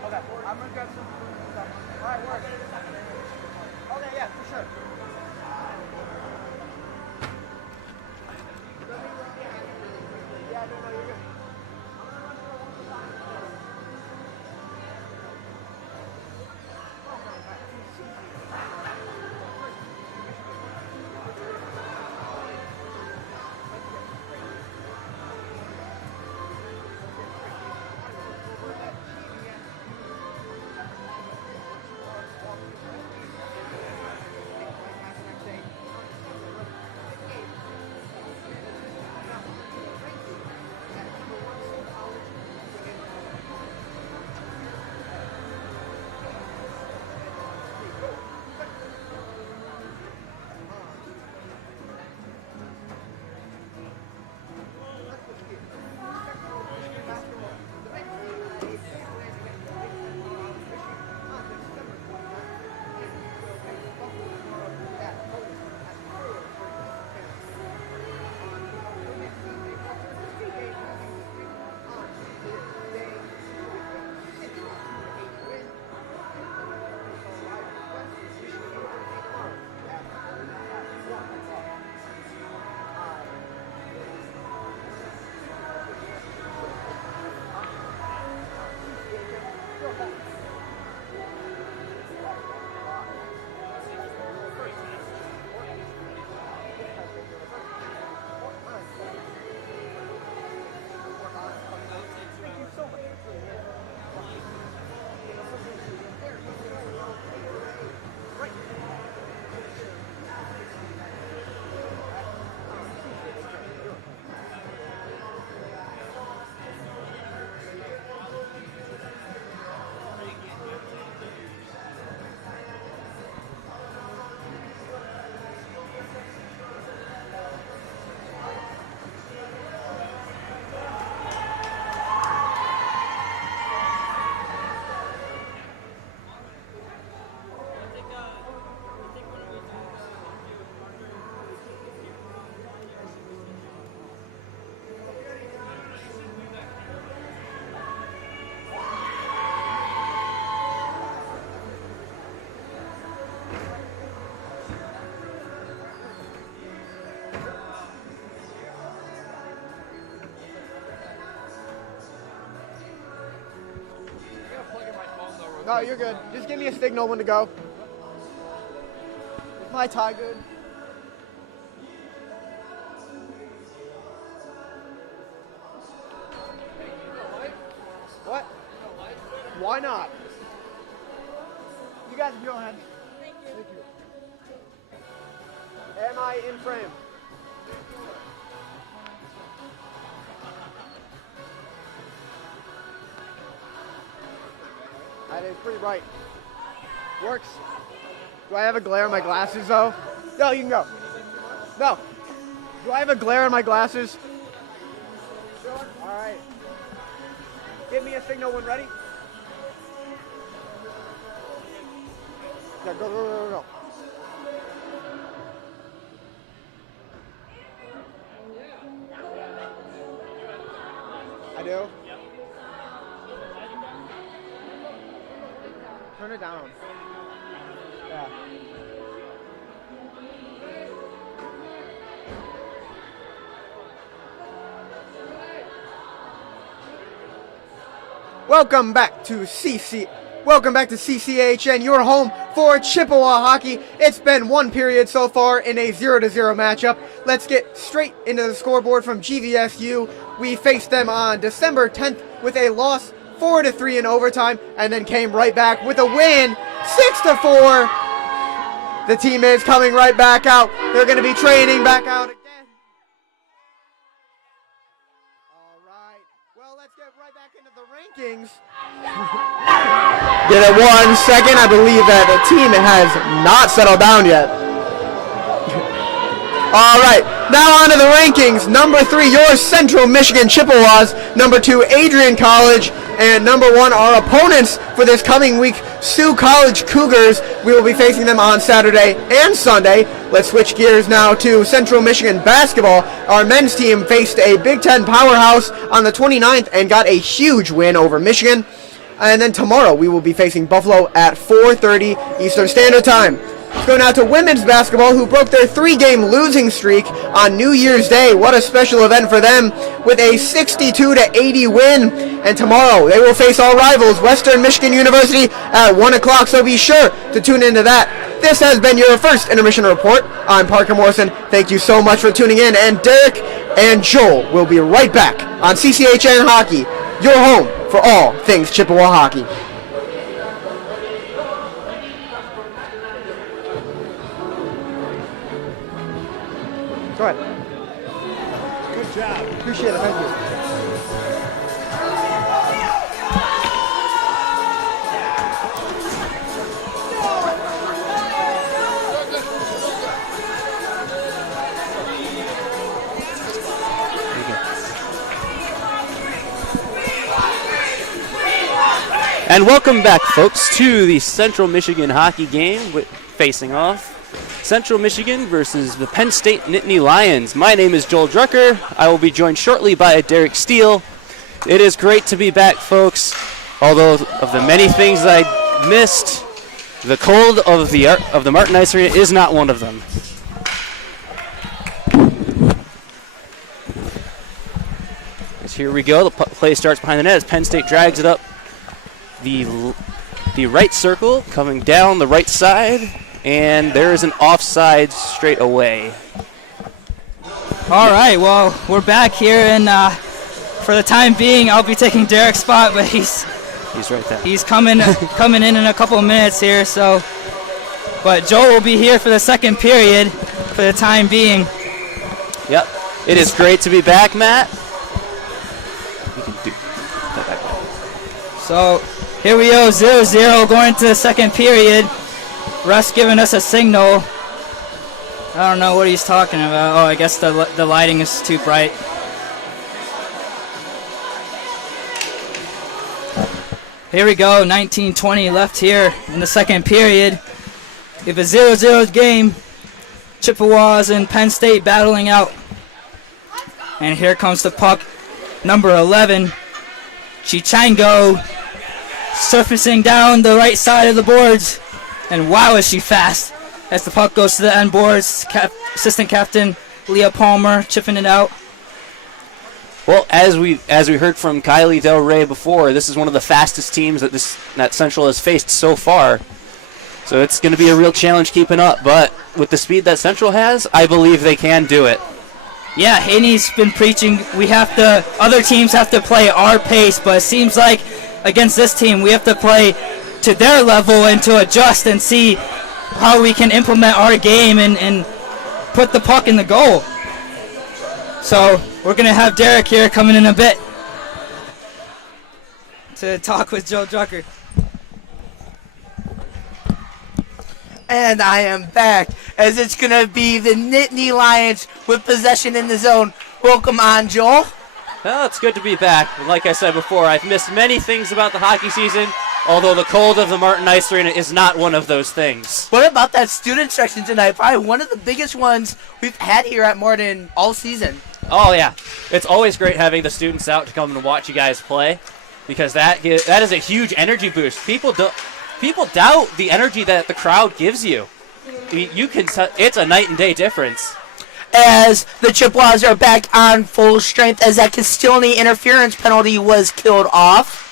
Okay. I'm gonna grab some food and stuff. All right, work. Okay, yeah, for sure. Yeah, no, you're good. No, you're good. Just give me a signal when to go. Is my tie good? What? Why not? You guys go ahead. Thank you. Am I in frame? That is pretty bright. Works. Do I have a glare in my glasses though? No, you can go. No. Do I have a glare in my glasses? Sure. All right. Give me a signal when ready. Yeah, go. I do? Turn it down. Yeah. Welcome back to CCHN, your home for Chippewa hockey. It's been one period so far in a 0-0 matchup. Let's get straight into the scoreboard from GVSU. We faced them on December 10th with a loss 4-3 in overtime, and then came right back with a win 6-4. The team is coming right back out. They're going to be training back out again. All right. Well, let's get right back into the rankings. Give it 1 second. I believe that the team has not settled down yet. All right, now on to the rankings. Number 3, your Central Michigan Chippewas. Number 2, Adrian College. And number 1, our opponents for this coming week, Sioux College Cougars. We will be facing them on Saturday and Sunday. Let's switch gears now to Central Michigan basketball. Our men's team faced a Big Ten powerhouse on the 29th and got a huge win over Michigan. And then tomorrow we will be facing Buffalo at 4:30 Eastern Standard Time. Let's go now to women's basketball, who broke their 3-game losing streak on New Year's Day. What a special event for them with a 62-80 win. And tomorrow they will face our rivals, Western Michigan University, at 1 o'clock, so be sure to tune into that. This has been your first intermission report. I'm Parker Morrison. Thank you so much for tuning in. And Derek and Joel will be right back on CCHN Hockey, your home for all things Chippewa hockey. Go ahead. Good job. Appreciate it. Thank you. And welcome back, folks, to the Central Michigan hockey game facing off Central Michigan versus the Penn State Nittany Lions. My name is Joel Drucker. I will be joined shortly by Derek Steele. It is great to be back, folks. Although of the many things I missed, the cold of the Martin Ice Arena is not one of them. As here we go. The play starts behind the net as Penn State drags it up the right circle, coming down the right side. And there is an offside straight away. All right, well, we're back here, and for the time being, I'll be taking Derek's spot, but he's right there. He's coming in a couple of minutes here. So, but Joel will be here for the second period for the time being. Yep, it is great to be back, Matt. You can do that. So here we go, 0-0 going into the second period. Russ giving us a signal. I don't know what he's talking about. Oh, I guess the lighting is too bright. Here we go, 19:20 left here in the second period. We have a 0-0 game. Chippewas and Penn State battling out. And here comes the puck. Number 11, Chichango, surfacing down the right side of the boards. And wow, is she fast as the puck goes to the end boards. Assistant captain Leah Palmer chipping it out. Well, as we heard from Kylie Del Rey before, this is one of the fastest teams that Central has faced so far. So it's going to be a real challenge keeping up. But with the speed that Central has, I believe they can do it. Yeah, Haney's been preaching other teams have to play our pace, but it seems like against this team we have to play to their level and to adjust and see how we can implement our game and put the puck in the goal. So we're going to have Derek here coming in a bit to talk with Joe Drucker. And I am back, as it's going to be the Nittany Lions with possession in the zone. Welcome on, Joel. Well, it's good to be back. Like I said before, I've missed many things about the hockey season, although the cold of the Martin Ice Arena is not one of those things. What about that student section tonight? Probably one of the biggest ones we've had here at Martin all season. Oh, yeah. It's always great having the students out to come and watch you guys play, because that is a huge energy boost. People doubt the energy that the crowd gives you. It's a night and day difference. As the Chippewas are back on full strength, as that Castellini interference penalty was killed off.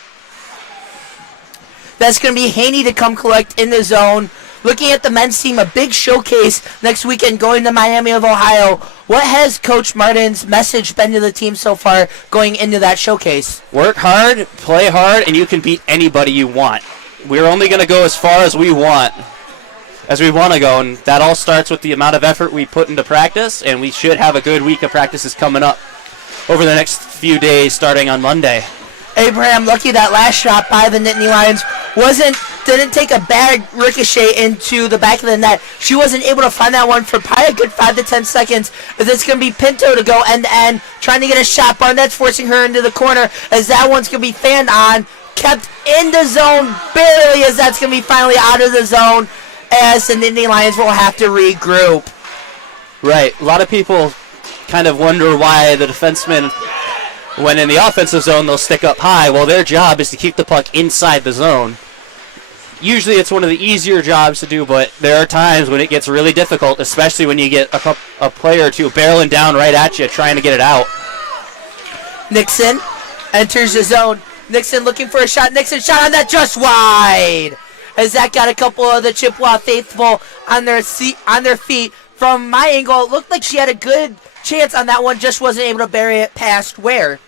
That's going to be Haney to come collect in the zone. Looking at the men's team, a big showcase next weekend going to Miami of Ohio. What has Coach Martin's message been to the team so far going into that showcase? Work hard, play hard, and you can beat anybody you want. We're only going to go as far as we want to go, and that all starts with the amount of effort we put into practice, and we should have a good week of practices coming up over the next few days starting on Monday. Abraham, lucky that last shot by the Nittany Lions didn't take a bad ricochet into the back of the net. She wasn't able to find that one for probably a good 5 to 10 seconds. As it's going to be Pinto to go end-to-end, trying to get a shot. Barnett's forcing her into the corner as that one's going to be fanned on. Kept in the zone barely, as that's going to be finally out of the zone, as the Nittany Lions will have to regroup. Right. A lot of people kind of wonder why the defensemen, when in the offensive zone, they'll stick up high. Well, their job is to keep the puck inside the zone. Usually it's one of the easier jobs to do, but there are times when it gets really difficult, especially when you get a player or two barreling down right at you trying to get it out. Nixon enters the zone. Nixon looking for a shot. Nixon shot on that, just wide. As that got a couple of the Chippewa faithful on their feet. From my angle, it looked like she had a good chance on that one, just wasn't able to bury it past where.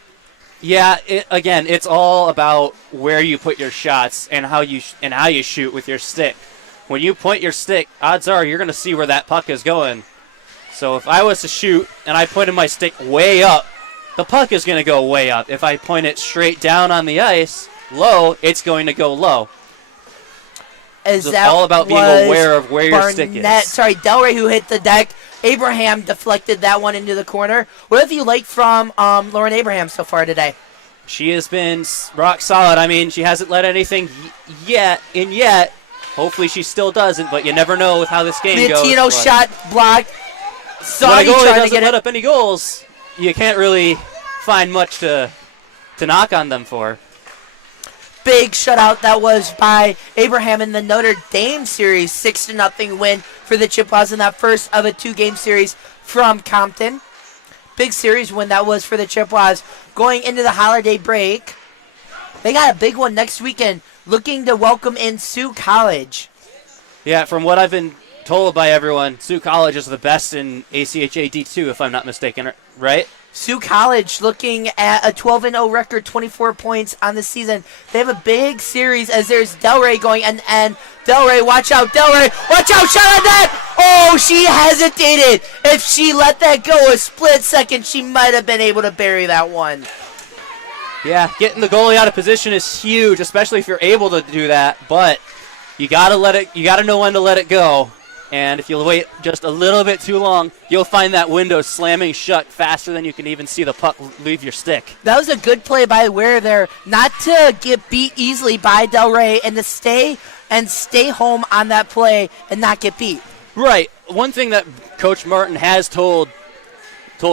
Yeah, again, it's all about where you put your shots and how you shoot with your stick. When you point your stick, odds are you're going to see where that puck is going. So if I was to shoot and I pointed my stick way up, the puck is going to go way up. If I point it straight down on the ice, low, it's going to go low. As it's all about being aware of where your stick is. Sorry, Del Rey who hit the deck. Abraham deflected that one into the corner. What have you liked from Lauren Abraham so far today? She has been rock solid. I mean, she hasn't let anything yet. Hopefully she still doesn't, but you never know with how this game goes. Latino shot blocked. When a goalie doesn't let up any goals, you can't really find much to knock on them for. Big shutout that was by Abraham in the Notre Dame series. 6-0 win for the Chippewas in that first of a 2-game series from Compton. Big series win that was for the Chippewas. Going into the holiday break, they got a big one next weekend, looking to welcome in Sioux College. Yeah, from what I've been told by everyone, Sioux College is the best in ACHA D2, if I'm not mistaken, right? Sioux College looking at a 12-0 record, 24 points on the season. They have a big series as there's Del Rey going and Del Rey, watch out, Del Rey, watch out, shot on that! Oh, she hesitated. If she let that go a split second, she might have been able to bury that one. Yeah, getting the goalie out of position is huge, especially if you're able to do that, but you gotta know when to let it go. And if you wait just a little bit too long, you'll find that window slamming shut faster than you can even see the puck leave your stick. That was a good play by Ware there, not to get beat easily by Del Rey, and to stay home on that play and not get beat. Right. One thing that Coach Martin has told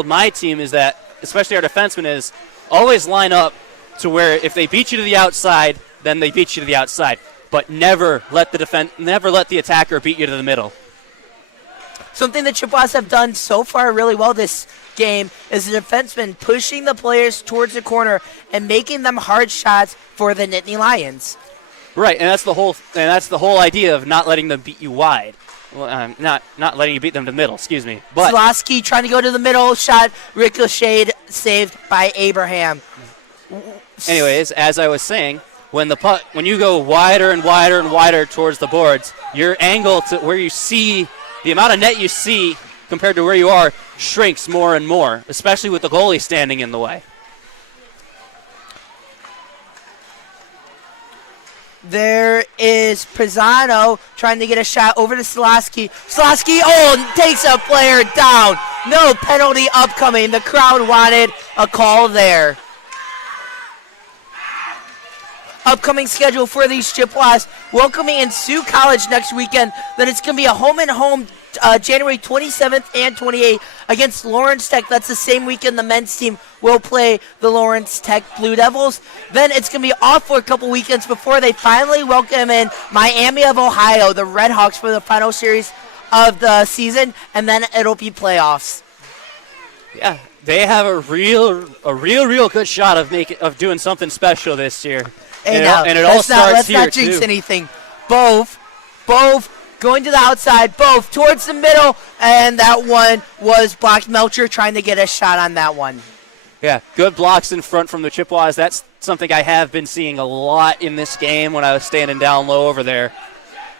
my team is that, especially our defensemen, is always line up to where if they beat you to the outside, then they beat you to the outside. But never let the attacker beat you to the middle. Something the Chippewas have done so far really well this game is the defenseman pushing the players towards the corner and making them hard shots for the Nittany Lions. Right, and that's the whole idea of not letting them beat you wide. Well, not letting you beat them to middle, excuse me. But Slosky trying to go to the middle, shot ricocheted, saved by Abraham. anyways, as I was saying, when you go wider and wider and wider towards the boards, your angle to where you see the amount of net you see compared to where you are shrinks more and more, especially with the goalie standing in the way. There is Pisano trying to get a shot over to Slosky. Slosky, takes a player down. No penalty upcoming. The crowd wanted a call there. Upcoming schedule for these Chippewas, welcoming in Sioux College next weekend. Then it's going to be a home-and-home January 27th and 28th against Lawrence Tech. That's the same weekend the men's team will play the Lawrence Tech Blue Devils. Then it's going to be off for a couple weekends before they finally welcome in Miami of Ohio, the Red Hawks, for the final series of the season, and then it'll be playoffs. Yeah, they have a real good shot of doing something special this year. And it all starts here, let's not jinx too. anything. Bove going to the outside. Bove towards the middle, and that one was blocked. Melcher trying to get a shot on that one. Yeah, good blocks in front from the Chippewas. That's something I have been seeing a lot in this game when I was standing down low over there.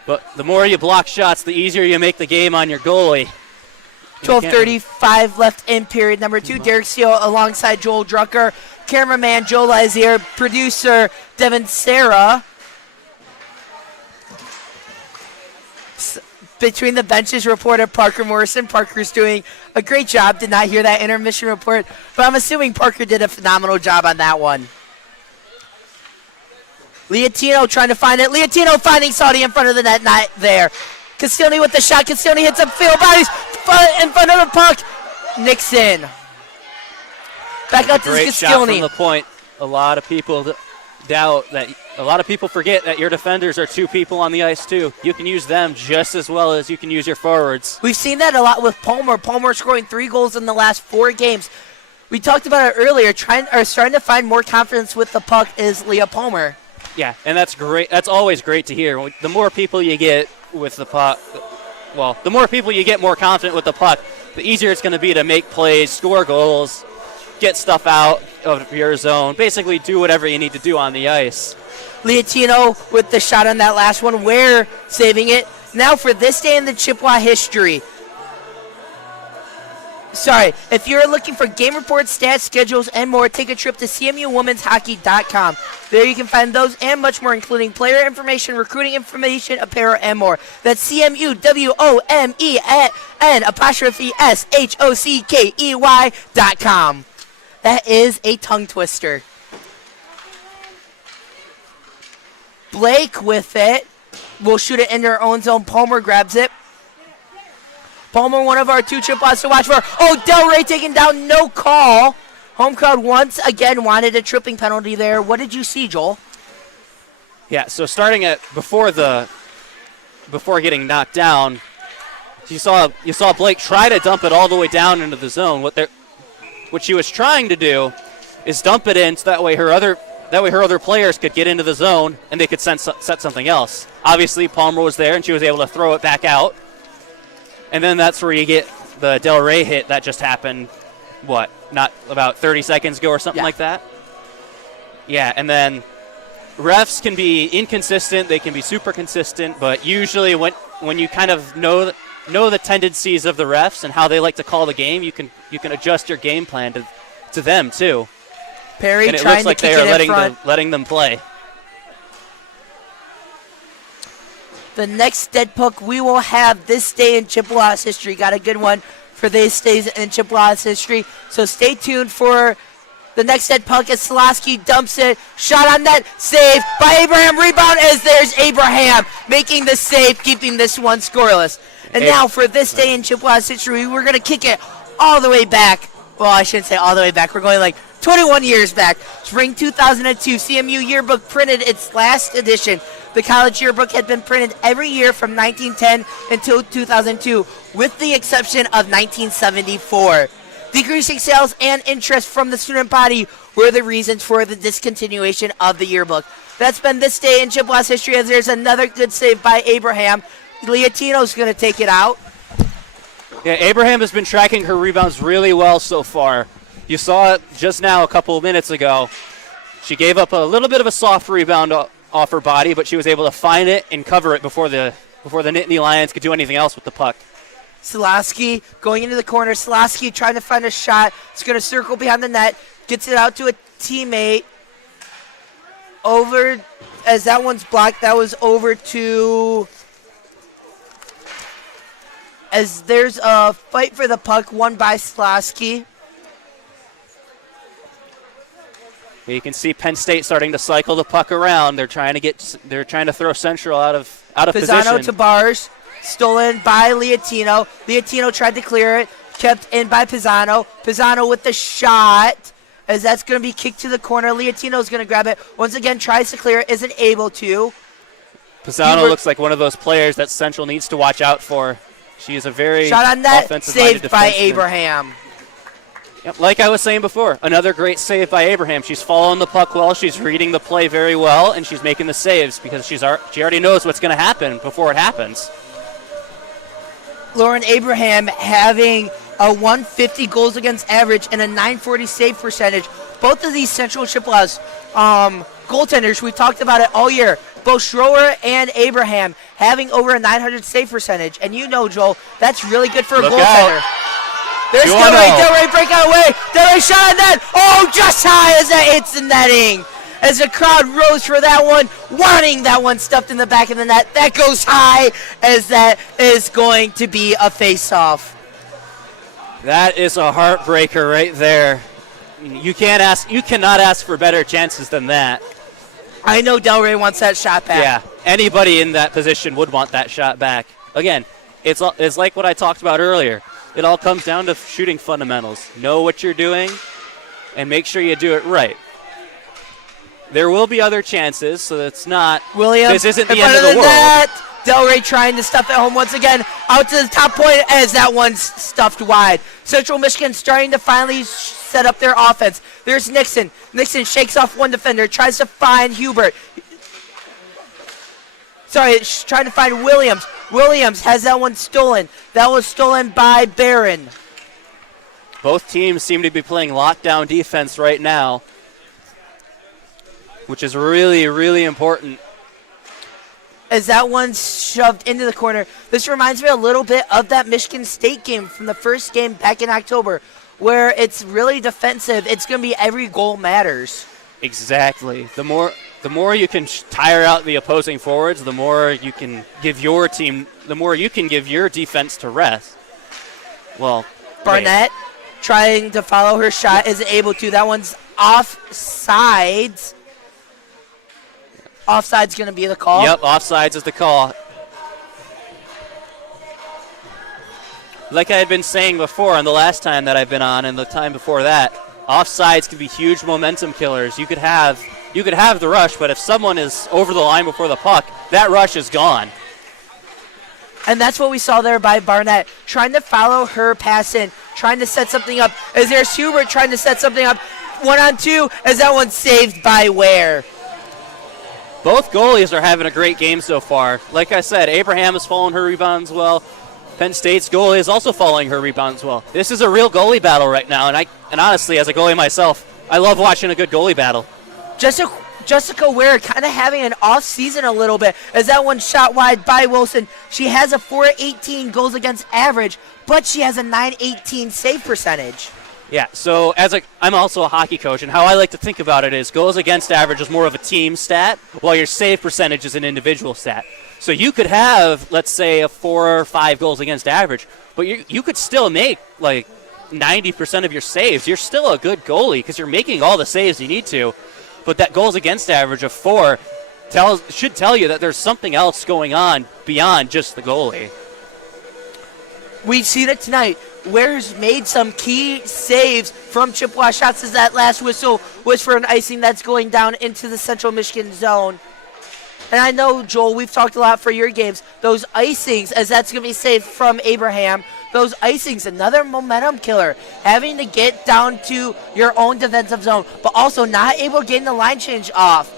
But the more you block shots, the easier you make the game on your goalie. 12:35 left in period number 2. Derek Steele alongside Joel Drucker. Cameraman Joe Lazier. Producer Devin Sarah. Between the benches, reporter Parker Morrison. Parker's doing a great job. Did not hear that intermission report, but I'm assuming Parker did a phenomenal job on that one. Liatino trying to find it. Liatino finding Saudi in front of the net, not there. Castiglione with the shot. Castiglione hits up field bodies in front of the puck. Nixon. Back out to Great shot Castiglione. from the point. A lot of people forget that your defenders are two people on the ice too. You can use them just as well as you can use your forwards. We've seen that a lot with Palmer. Palmer scoring 3 goals in the last 4 games. We talked about it earlier. Starting to find more confidence with the puck is Leah Palmer. Yeah, and that's great. That's always great to hear. The more people you get with the puck, the more people you get more confident with the puck, the easier it's going to be to make plays, score goals, get stuff out of your zone, basically do whatever you need to do on the ice. Liatino with the shot on that last one. Ware saving it. Now for this day in the Chippewa history. If you're looking for game reports, stats, schedules, and more, take a trip to CMUWomen'sHockey.com. There you can find those and much more, including player information, recruiting information, apparel, and more. That's CMUWomen'SHOCKEY.com. That is a tongue twister. Blake with it. Will shoot it into her own zone. Palmer grabs it. Palmer, one of our 2 Chippewas to watch for. Del Rey taken down, no call. Home crowd once again wanted a tripping penalty there. What did you see, Joel? Yeah, so starting at before getting knocked down, you saw Blake try to dump it all the way down into the zone. What she was trying to do is dump it in so that way her other players could get into the zone and they could set something else. Obviously, Palmer was there and she was able to throw it back out. And then that's where you get the Del Rey hit that just happened, not about 30 seconds ago or something like that? Yeah, and then refs can be inconsistent, they can be super consistent, but usually when you kind of know the tendencies of the refs and how they like to call the game, you can adjust your game plan to them too. Perry and it trying looks like to kick they are it in front. letting them play. The next dead puck we will have this day in Chippewas history. Got a good one for this days in Chippewas history. So stay tuned for the next dead puck as Slosky dumps it. Shot on net. Save by Abraham. Rebound as there's Abraham making the save, keeping this one scoreless. And now for this day in Chippewas history, we're going to kick it all the way back. Well, I shouldn't say all the way back. We're going like 21 years back. Spring 2002, CMU Yearbook printed its last edition. The college yearbook had been printed every year from 1910 until 2002, with the exception of 1974. Decreasing sales and interest from the student body were the reasons for the discontinuation of the yearbook. That's been this day in Chippewas history, as there's another good save by Abraham. Leotino's going to take it out. Yeah, Abraham has been tracking her rebounds really well so far. You saw it just now a couple of minutes ago. She gave up a little bit of a soft rebound off her body, but she was able to find it and cover it before the Nittany Lions could do anything else with the puck. Slavsky going into the corner. Slavsky trying to find a shot. It's going to circle behind the net. Gets it out to a teammate. Over, as that one's blocked, that was over to, as there's a fight for the puck, won by Slavsky. You can see Penn State starting to cycle the puck around. They're trying to throw Central out of position. Pisano to Bars, stolen by Leotino. Leotino tried to clear it, kept in by Pisano. Pisano with the shot, as that's going to be kicked to the corner. Leotino's going to grab it. Once again, tries to clear it, isn't able to. Pisano looks like one of those players that Central needs to watch out for. She is a very shot on net, offensive-minded saved by defenseman. Abraham. Yep, like I was saying before, another great save by Abraham. She's following the puck well, she's reading the play very well, and she's making the saves because she already knows what's going to happen before it happens. Lauren Abraham having a 150 goals against average and a 940 save percentage. Both of these Central Chippewas goaltenders, we've talked about it all year. Both Schroer and Abraham having over a 900 save percentage. And you know, Joel, that's really good for a goaltender. There's Delray breaking away. Delray shot at net. Oh, just high as that hits the netting. As the crowd rose for that one, wanting that one stuffed in the back of the net. That goes high, as that is going to be a face-off. That is a heartbreaker right there. You cannot ask for better chances than that. I know Delray wants that shot back. Yeah, anybody in that position would want that shot back. Again, it's like what I talked about earlier. It all comes down to shooting fundamentals. Know what you're doing and make sure you do it right. There will be other chances, so it's not. Williams, this isn't the end of the world. Net. Delray trying to stuff it home once again. Out to the top point as that one's stuffed wide. Central Michigan starting to finally set up their offense. There's Nixon. Nixon shakes off one defender, tries to find Hubert. Sorry, trying to find Williams. Williams has that one stolen. That was stolen by Barron. Both teams seem to be playing lockdown defense right now, which is really, really important. As that one's shoved into the corner. This reminds me a little bit of that Michigan State game from the first game back in October, where it's really defensive. It's going to be every goal matters. Exactly. The more you can tire out the opposing forwards, the more you can give your team, the more you can give your defense to rest. Well, Barnett trying to follow her shot, isn't able to. That one's offsides. Offside's going to be the call. Yep, offsides is the call. Like I had been saying before, on the last time that I've been on and the time before that, offsides can be huge momentum killers. You could have the rush, but if someone is over the line before the puck, that rush is gone. And that's what we saw there by Barnett, trying to follow her pass in, trying to set something up. As there's Hubert trying to set something up, 1-on-2, as that one's saved by Ware. Both goalies are having a great game so far. Like I said, Abraham is following her rebounds well. Penn State's goalie is also following her rebounds well. This is a real goalie battle right now, and honestly, as a goalie myself, I love watching a good goalie battle. Jessica Ware kind of having an off season a little bit, as that one shot wide by Wilson. She has a .418 goals against average, but she has a .918 save percentage. Yeah, so I'm also a hockey coach, and how I like to think about it is goals against average is more of a team stat, while your save percentage is an individual stat. So you could have, let's say, a 4 or 5 goals against average, but you could still make like 90% of your saves. You're still a good goalie because you're making all the saves you need to. But that goals against average of 4 should tell you that there's something else going on beyond just the goalie. We've seen it tonight. Ware's made some key saves from Chippewa shots, as that last whistle was for an icing that's going down into the Central Michigan zone. And I know, Joel, we've talked a lot for your games. Those icings, as that's going to be saved from Abraham. those icings, another momentum killer. Having to get down to your own defensive zone, but also not able to get the line change off.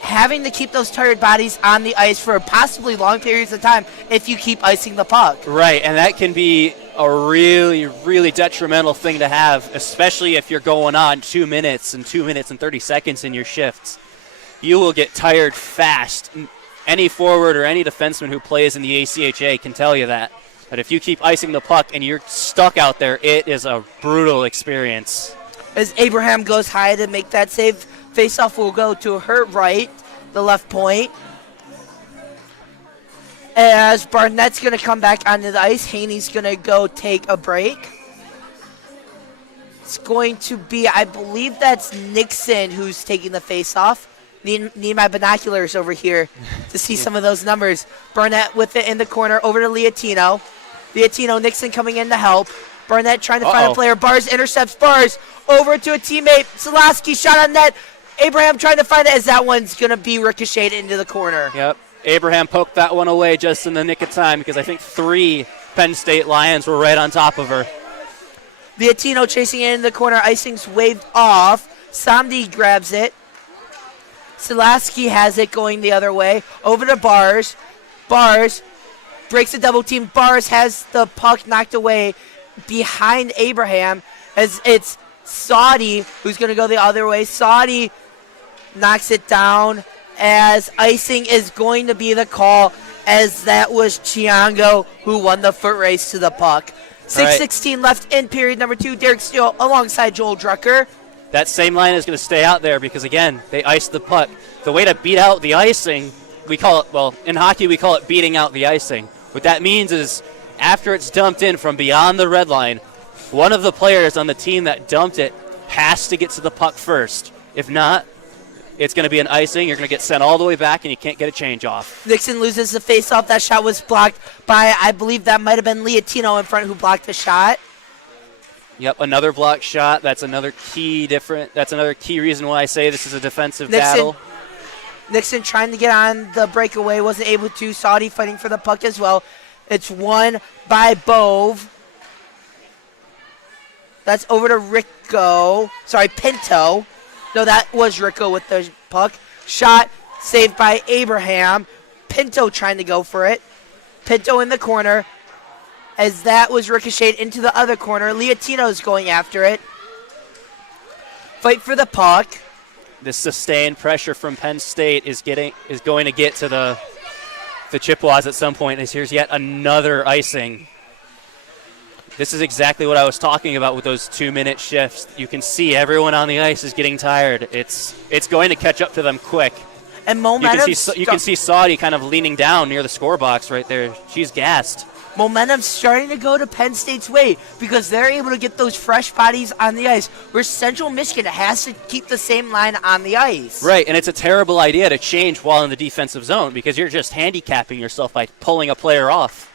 Having to keep those tired bodies on the ice for possibly long periods of time if you keep icing the puck. Right, and that can be a really, really detrimental thing to have, especially if you're going on 2 minutes and 2 minutes and 30 seconds in your shifts. You will get tired fast. Any forward or any defenseman who plays in the ACHA can tell you that. But if you keep icing the puck and you're stuck out there, it is a brutal experience. As Abraham goes high to make that save, faceoff will go to her right, the left point. As Barnett's going to come back onto the ice, Haney's going to go take a break. It's going to be, I believe that's Nixon who's taking the faceoff. Need my binoculars over here to see some of those numbers. Barnett with it in the corner over to Liatino. Nixon coming in to help. Barnett trying to find a player. Bars intercepts Bars over to a teammate. Selaski shot on net. Abraham trying to find it as that one's going to be ricocheted into the corner. Yep. Abraham poked that one away just in the nick of time because I think 3 Penn State Lions were right on top of her. Liatino chasing it in the corner. Icing's waved off. Samdi grabs it. Selaski has it going the other way. Over to Bars. Bars breaks a double team. Bars has the puck knocked away behind Abraham as it's Saudi who's going to go the other way. Saudi knocks it down as icing is going to be the call, as that was Chiango who won the foot race to the puck. 6:16 left in period number 2. Derek Steele alongside Joel Drucker. That same line is going to stay out there because, again, they iced the puck. The way to beat out the icing, we call it, well, in hockey we call it beating out the icing. What that means is after it's dumped in from beyond the red line, one of the players on the team that dumped it has to get to the puck first. If not, it's going to be an icing. You're going to get sent all the way back, and you can't get a change off. Nixon loses the faceoff. That shot was blocked by, I believe that might have been Liatino in front who blocked the shot. Yep, another block shot. That's another key reason why I say this is a defensive battle. Nixon trying to get on the breakaway, wasn't able to. Saudi fighting for the puck as well. It's won by Bove. That's over to Pinto. No, that was Rico with the puck. Shot saved by Abraham. Pinto trying to go for it. Pinto in the corner. As that was ricocheted into the other corner. Liatino's going after it. Fight for the puck. This sustained pressure from Penn State is going to get to the Chippewas at some point. As here's yet another icing. This is exactly what I was talking about with those 2-minute shifts. You can see everyone on the ice is getting tired. It's going to catch up to them quick. And momentum. You can see Saudi kind of leaning down near the score box right there. She's gassed. Momentum's starting to go to Penn State's way because they're able to get those fresh bodies on the ice, where Central Michigan has to keep the same line on the ice. Right, and it's a terrible idea to change while in the defensive zone because you're just handicapping yourself by pulling a player off.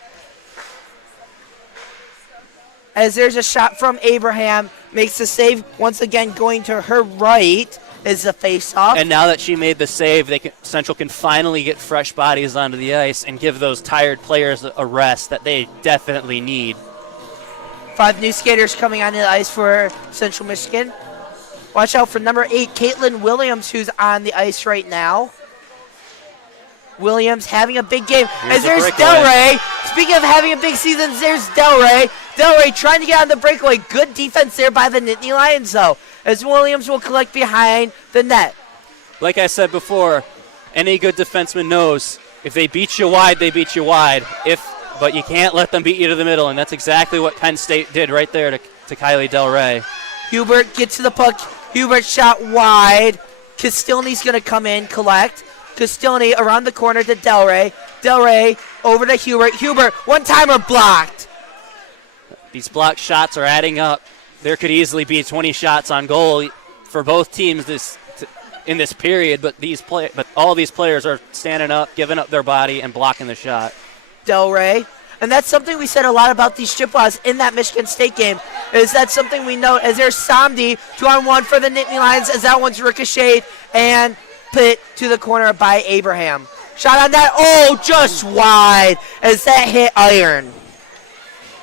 As there's a shot from Abraham, makes the save, once again going to her right is the face-off. And now that she made the save, Central can finally get fresh bodies onto the ice and give those tired players a rest that they definitely need. 5 new skaters coming onto the ice for Central Michigan. Watch out for number 8, Caitlin Williams, who's on the ice right now. Williams having a big game. As there's Delray. Speaking of having a big season, there's Delray. Delray trying to get on the breakaway. Good defense there by the Nittany Lions, though, as Williams will collect behind the net. Like I said before, any good defenseman knows if they beat you wide, they beat you wide. But you can't let them beat you to the middle, and that's exactly what Penn State did right there to Kylie Delray. Hubert gets to the puck. Hubert shot wide. Castilny's going to come in, collect. Castilny around the corner to Delray. Delray over to Hubert. Hubert, one-timer blocked. These block shots are adding up. There could easily be 20 shots on goal for both teams in this period, but all these players are standing up, giving up their body, and blocking the shot. Delray. And that's something we said a lot about these Chippewas in that Michigan State game, is that something we note as there's Samdi 2-on-1 for the Nittany Lions as that one's ricocheted and put to the corner by Abraham. Shot on that. Oh, just wide as that hit iron.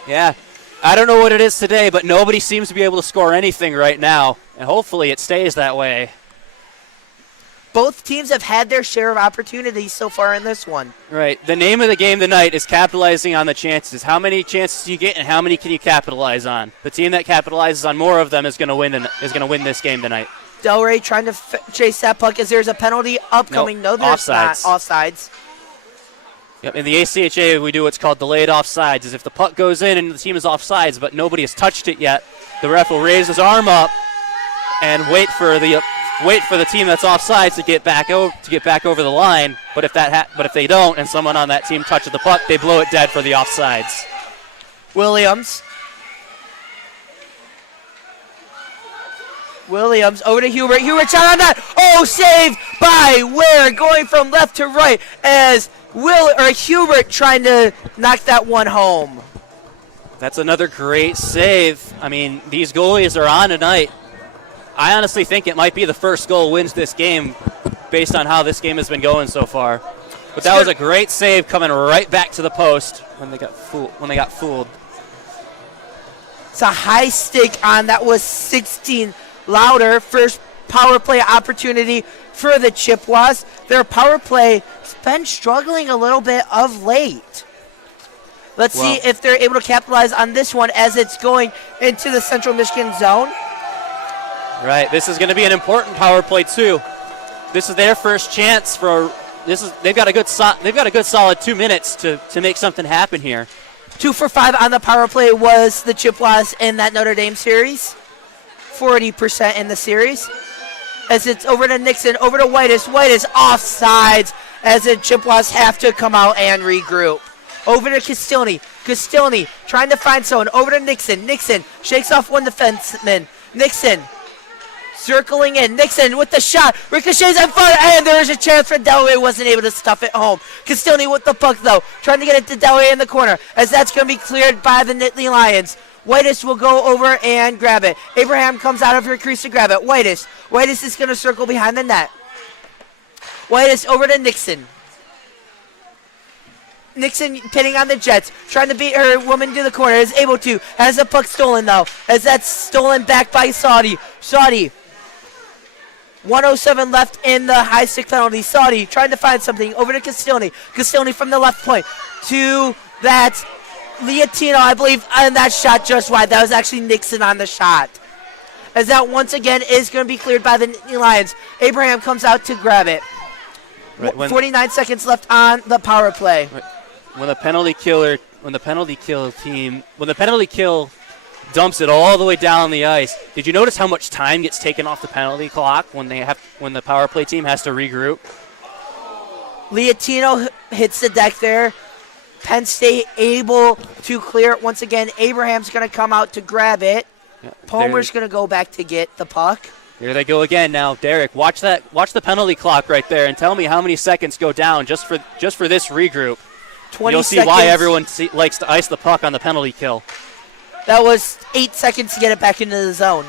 Yeah. I don't know what it is today, but nobody seems to be able to score anything right now, and hopefully it stays that way. Both teams have had their share of opportunities so far in this one. Right. The name of the game tonight is capitalizing on the chances. How many chances do you get, and how many can you capitalize on? The team that capitalizes on more of them is going to win this game tonight. Delray trying to chase that puck as there's a penalty upcoming. Nope. No, there's Offsides. not. Offsides. Yep. In the ACHA, we do what's called delayed offsides. Is if the puck goes in and the team is offsides, but nobody has touched it yet, the ref will raise his arm up and wait for the team that's offsides to get back over the line. But if they don't, and someone on that team touches the puck, they blow it dead for the offsides. Williams over to Hubert. Hubert shot on that. Oh, saved by Ware, going from left to right as Hubert trying to knock that one home. That's another great save. I mean, these goalies are on tonight. I honestly think it might be the first goal wins this game based on how this game has been going so far. But that was a great save coming right back to the post when they got fooled. It's a high stick on. That was 16 Louder. First power play opportunity for the Chippewas. Their power play has been struggling a little bit of late. Let's see if they're able to capitalize on this one as it's going into the Central Michigan zone. Right. This is going to be an important power play too. This is their first chance they've got a good solid 2 minutes to make something happen here. 2 for 5 on the power play was the Chippewas in that Notre Dame series. 40% in the series. As it's over to Nixon, over to Whitus. Whitus offsides as the Chippewas have to come out and regroup. Over to Castilny. Castilny trying to find someone. Over to Nixon. Nixon shakes off one defenseman. Nixon circling in. Nixon with the shot. Ricochets in front, and there's a chance for Delray. Wasn't able to stuff it home. Castilny with the puck, though. Trying to get it to Delray in the corner, as that's going to be cleared by the Nittany Lions. Whitus will go over and grab it. Abraham comes out of her crease to grab it. Whitus is going to circle behind the net. Whitus over to Nixon. Nixon pinning on the Jets, trying to beat her woman to the corner, is able to, has the puck stolen though, as that's stolen back by Saudi. 1:07 left in the high stick penalty. Saudi trying to find something, over to Castilny. Castilny from the left point to that Leontino, I believe, and that shot just wide. That was actually Nixon on the shot. As that once again is going to be cleared by the Nittany Lions. Abraham comes out to grab it. Right, 49 seconds left on the power play. Right. When the penalty kill dumps it all the way down the ice, did you notice how much time gets taken off the penalty clock when the power play team has to regroup? Leontino hits the deck there. Penn State able to clear it once again. Abraham's going to come out to grab it. Yeah, Palmer's going to go back to get the puck. Here they go again now. Derek, watch the penalty clock right there and tell me how many seconds go down just for this regroup. 20 You'll see seconds. why everyone likes to ice the puck on the penalty kill. That was 8 seconds to get it back into the zone.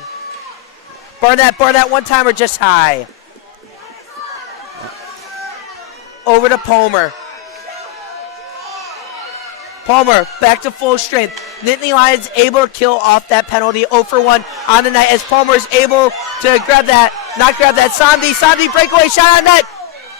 Bar that one-timer just high. Over to Palmer. Palmer back to full strength. Nittany Lions able to kill off that penalty. 0 for 1 on the night as Palmer is able to not grab that. Samdi breakaway shot on net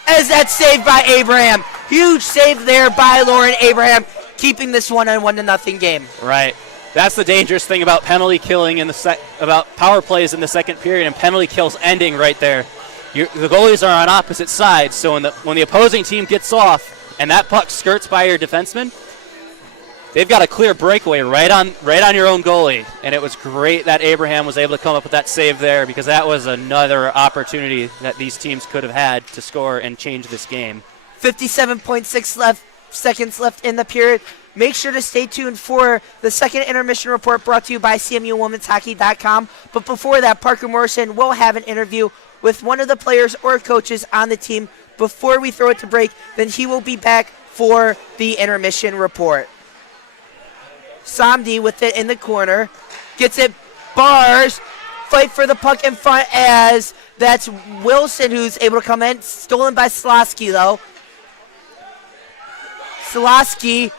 as that's saved by Abraham. Huge save there by Lauren Abraham, keeping this 1-0 game. Right. That's the dangerous thing about penalty killing about power plays in the second period and penalty kills ending right there. The goalies are on opposite sides, so when the opposing team gets off and that puck skirts by your defenseman, they've got a clear breakaway right on your own goalie. And it was great that Abraham was able to come up with that save there, because that was another opportunity that these teams could have had to score and change this game. 57.6 seconds left in the period. Make sure to stay tuned for the second intermission report brought to you by CMUWomen'sHockey.com. But before that, Parker Morrison will have an interview with one of the players or coaches on the team before we throw it to break. Then he will be back for the intermission report. Samdi with it in the corner. Gets it. Bars. Fight for the puck in front as that's Wilson who's able to come in. Stolen by Slosky, though. Selosky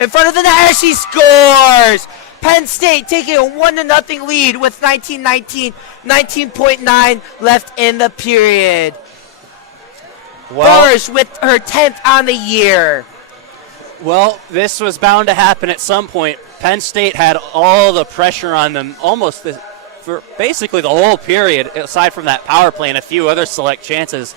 in front of the net as she scores. Penn State taking a 1-0 lead with 19.9 left in the period. Bars with her 10th on the year. Well, this was bound to happen at some point. Penn State had all the pressure on them for basically the whole period, aside from that power play and a few other select chances.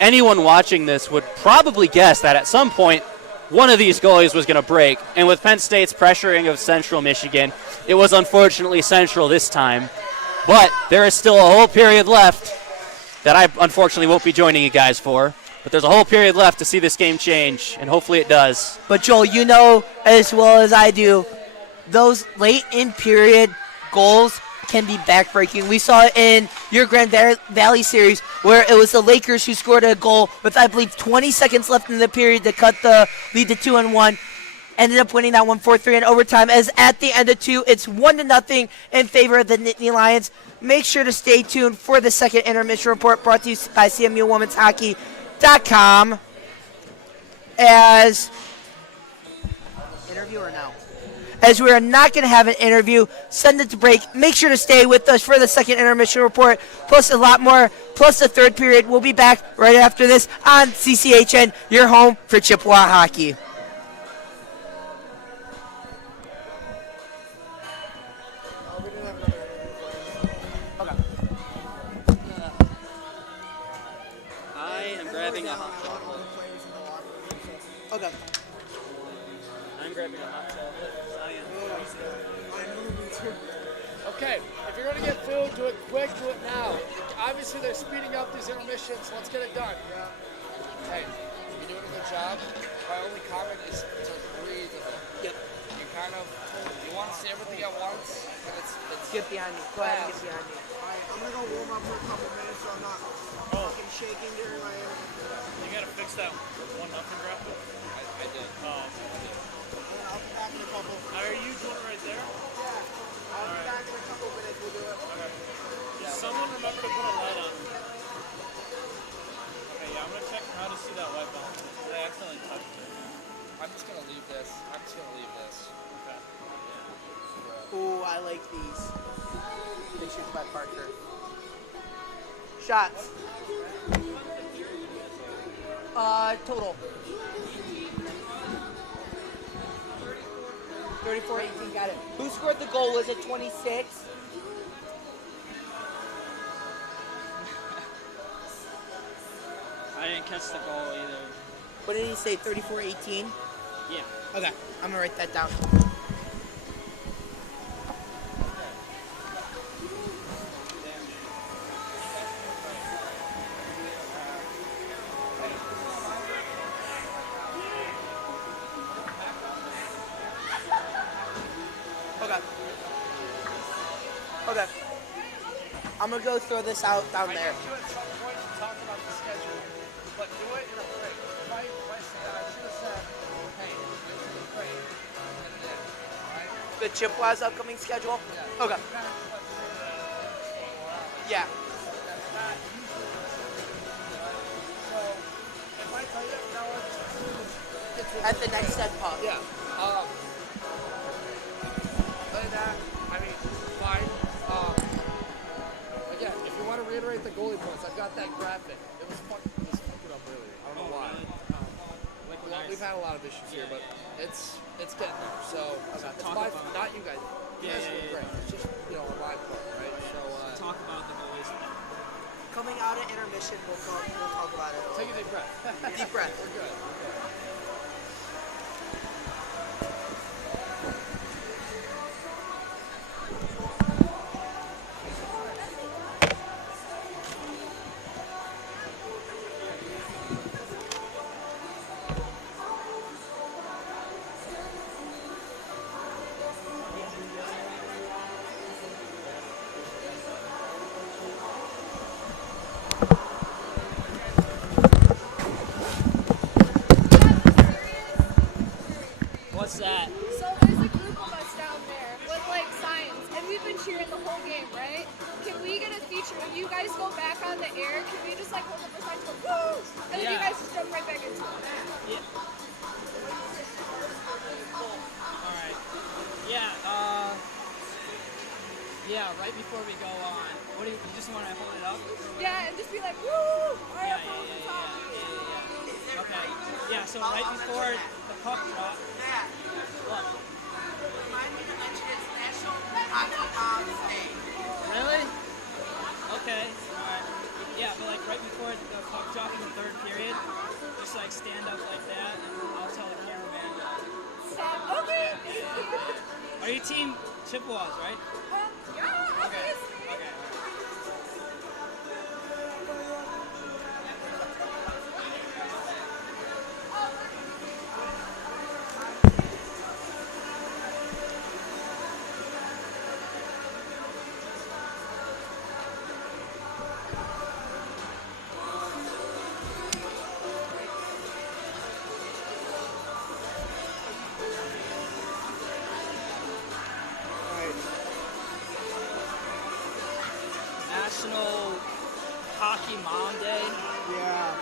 Anyone watching this would probably guess that at some point one of these goalies was going to break. And with Penn State's pressuring of Central Michigan, it was unfortunately Central this time. But there is still a whole period left that I unfortunately won't be joining you guys for. But there's a whole period left to see this game change, and hopefully it does. But Joel, you know as well as I do, those late in period goals can be backbreaking. We saw it in your Grand Valley series where it was the Lakers who scored a goal with, I believe, 20 seconds left in the period to cut the lead to 2-1. Ended up winning that one 4-3 in overtime. As at the end of 2, it's 1-0 in favor of the Nittany Lions. Make sure to stay tuned for the second intermission report brought to you by CMU Women's Hockey.com. As interview or no? As we are not going to have an interview, send it to break. Make sure to stay with us for the second intermission report, plus a lot more, plus the third period. We'll be back right after this on CCHN, your home for Chippewa hockey. I am grabbing a hot chocolate. Okay. I'm grabbing a hot chocolate. Okay, if you're going to get food, do it quick, do it now. Obviously, they're speeding up these intermissions. Let's get it done. Hey, you're doing a good job. My only comment is to breathe a bit. Yep. You want to see everything at once, and it's Get behind me. Go ahead and get behind me. I'm gonna go warm up for a couple minutes so I'm not fucking shaking during my interview. You gotta fix that 1-0 graphic. I did. Oh. I'll be back in a couple. Are you doing it right there? I'll be back in a couple minutes. We'll do it. Okay. Someone remember to put a light on. Okay, yeah, I'm gonna check how to see that white ball. I accidentally touched it. I'm just going to leave this. Okay. Ooh, I like these. They shoot by Parker. Shots. Total. 34-18, got it. Who scored the goal? Was it 26? I didn't catch the goal either. What did he say, 34-18? Yeah. Okay, I'm gonna write that down. Okay. I'm gonna go throw this out down there. You at some point talk about the schedule, but do it in a break. I should have said, hey, it's a break, and then, all right? The Chippewas upcoming schedule? Yeah. Okay. Yeah. So, if I tell you, now let's At the next set pub. Yeah. Other than that, I mean, fine. Again, if you want to reiterate the goalie points, I've got that graphic. It was fucking up earlier. I don't know why. We've had a lot of issues here, but it's getting there. So it's not you guys. You guys are doing great. It's just a live part, right? So Talk about the goalies. Coming out of intermission, we'll talk about it. take a deep breath. Deep breath. We're good. What's that? So there's a group of us down there with like signs, and we've been cheering the whole game, right? Can we get a feature? If you guys go back on the air, can we just like hold up the sign and go, woo? And then you Yeah. guys just jump right back into it. Yeah. All right. Yeah. Yeah. Right before we go on, what do you just want to hold it up? Yeah, and just be like, woo! All right, Yeah. from the top. Okay. Yeah. So right before the puck drop. What? Really? Okay. All right. Yeah, but like right before the puck drop in the third period, just like stand up like that, and I'll tell the cameraman. Stop. Okay. Are you team Chippewas, right? Yeah, obviously. Okay. National Hockey Mom Day. Yeah.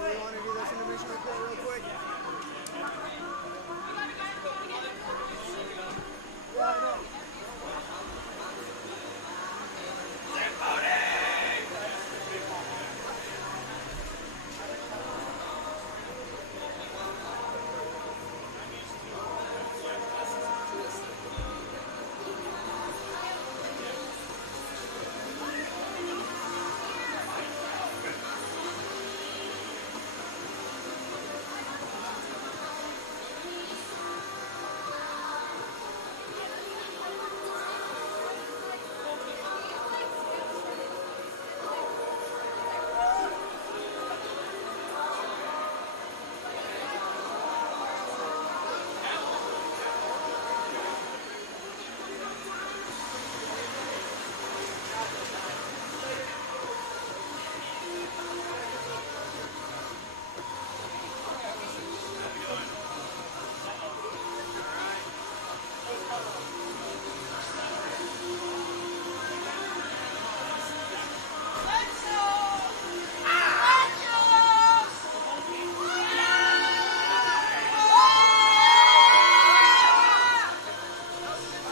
We want to do this intermission report real quick. Yeah,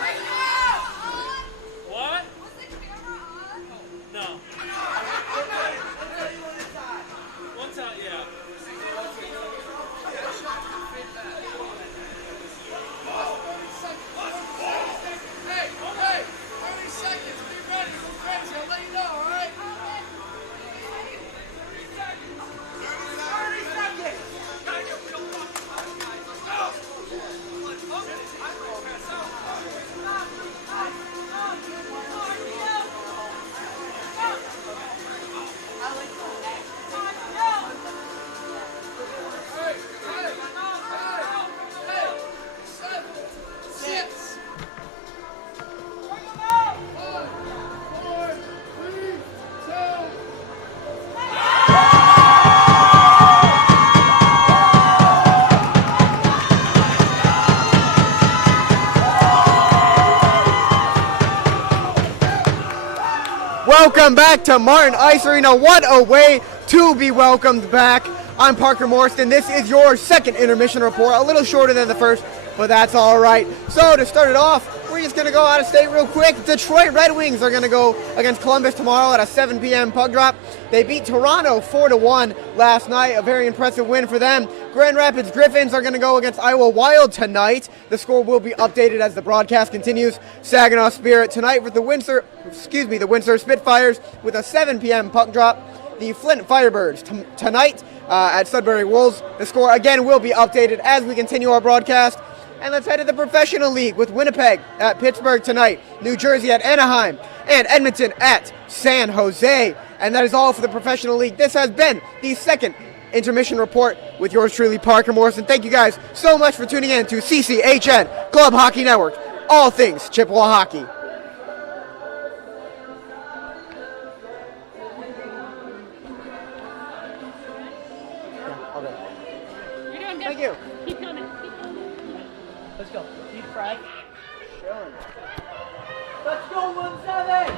I know. What? No. Once out, yeah. Hey, 30 seconds. Be ready. We're crazy. I'll let you know, all right? 30 seconds. Welcome back to Martin Ice Arena. What a way to be welcomed back. I'm Parker Morstan. This is your second intermission report, a little shorter than the first, but that's all right. So to start it off, we're just going to go out of state real quick. Detroit Red Wings are going to go against Columbus tomorrow at a 7 p.m. puck drop. They beat Toronto 4-1 last night, a very impressive win for them. Grand Rapids Griffins are going to go against Iowa Wild tonight. The score will be updated as the broadcast continues. Saginaw Spirit tonight with the Windsor Spitfires with a 7 p.m. puck drop. The Flint Firebirds tonight at Sudbury Wolves. The score again will be updated as we continue our broadcast. And let's head to the Professional League with Winnipeg at Pittsburgh tonight, New Jersey at Anaheim, and Edmonton at San Jose. And that is all for the Professional League. This has been the second intermission report with yours truly, Parker Morrison. Thank you guys so much for tuning in to CCHN Club Hockey Network, all things Chippewa hockey. You're doing good. Thank you. Keep coming. Keep coming. Let's go. Deep fry. Let's go, 1-7.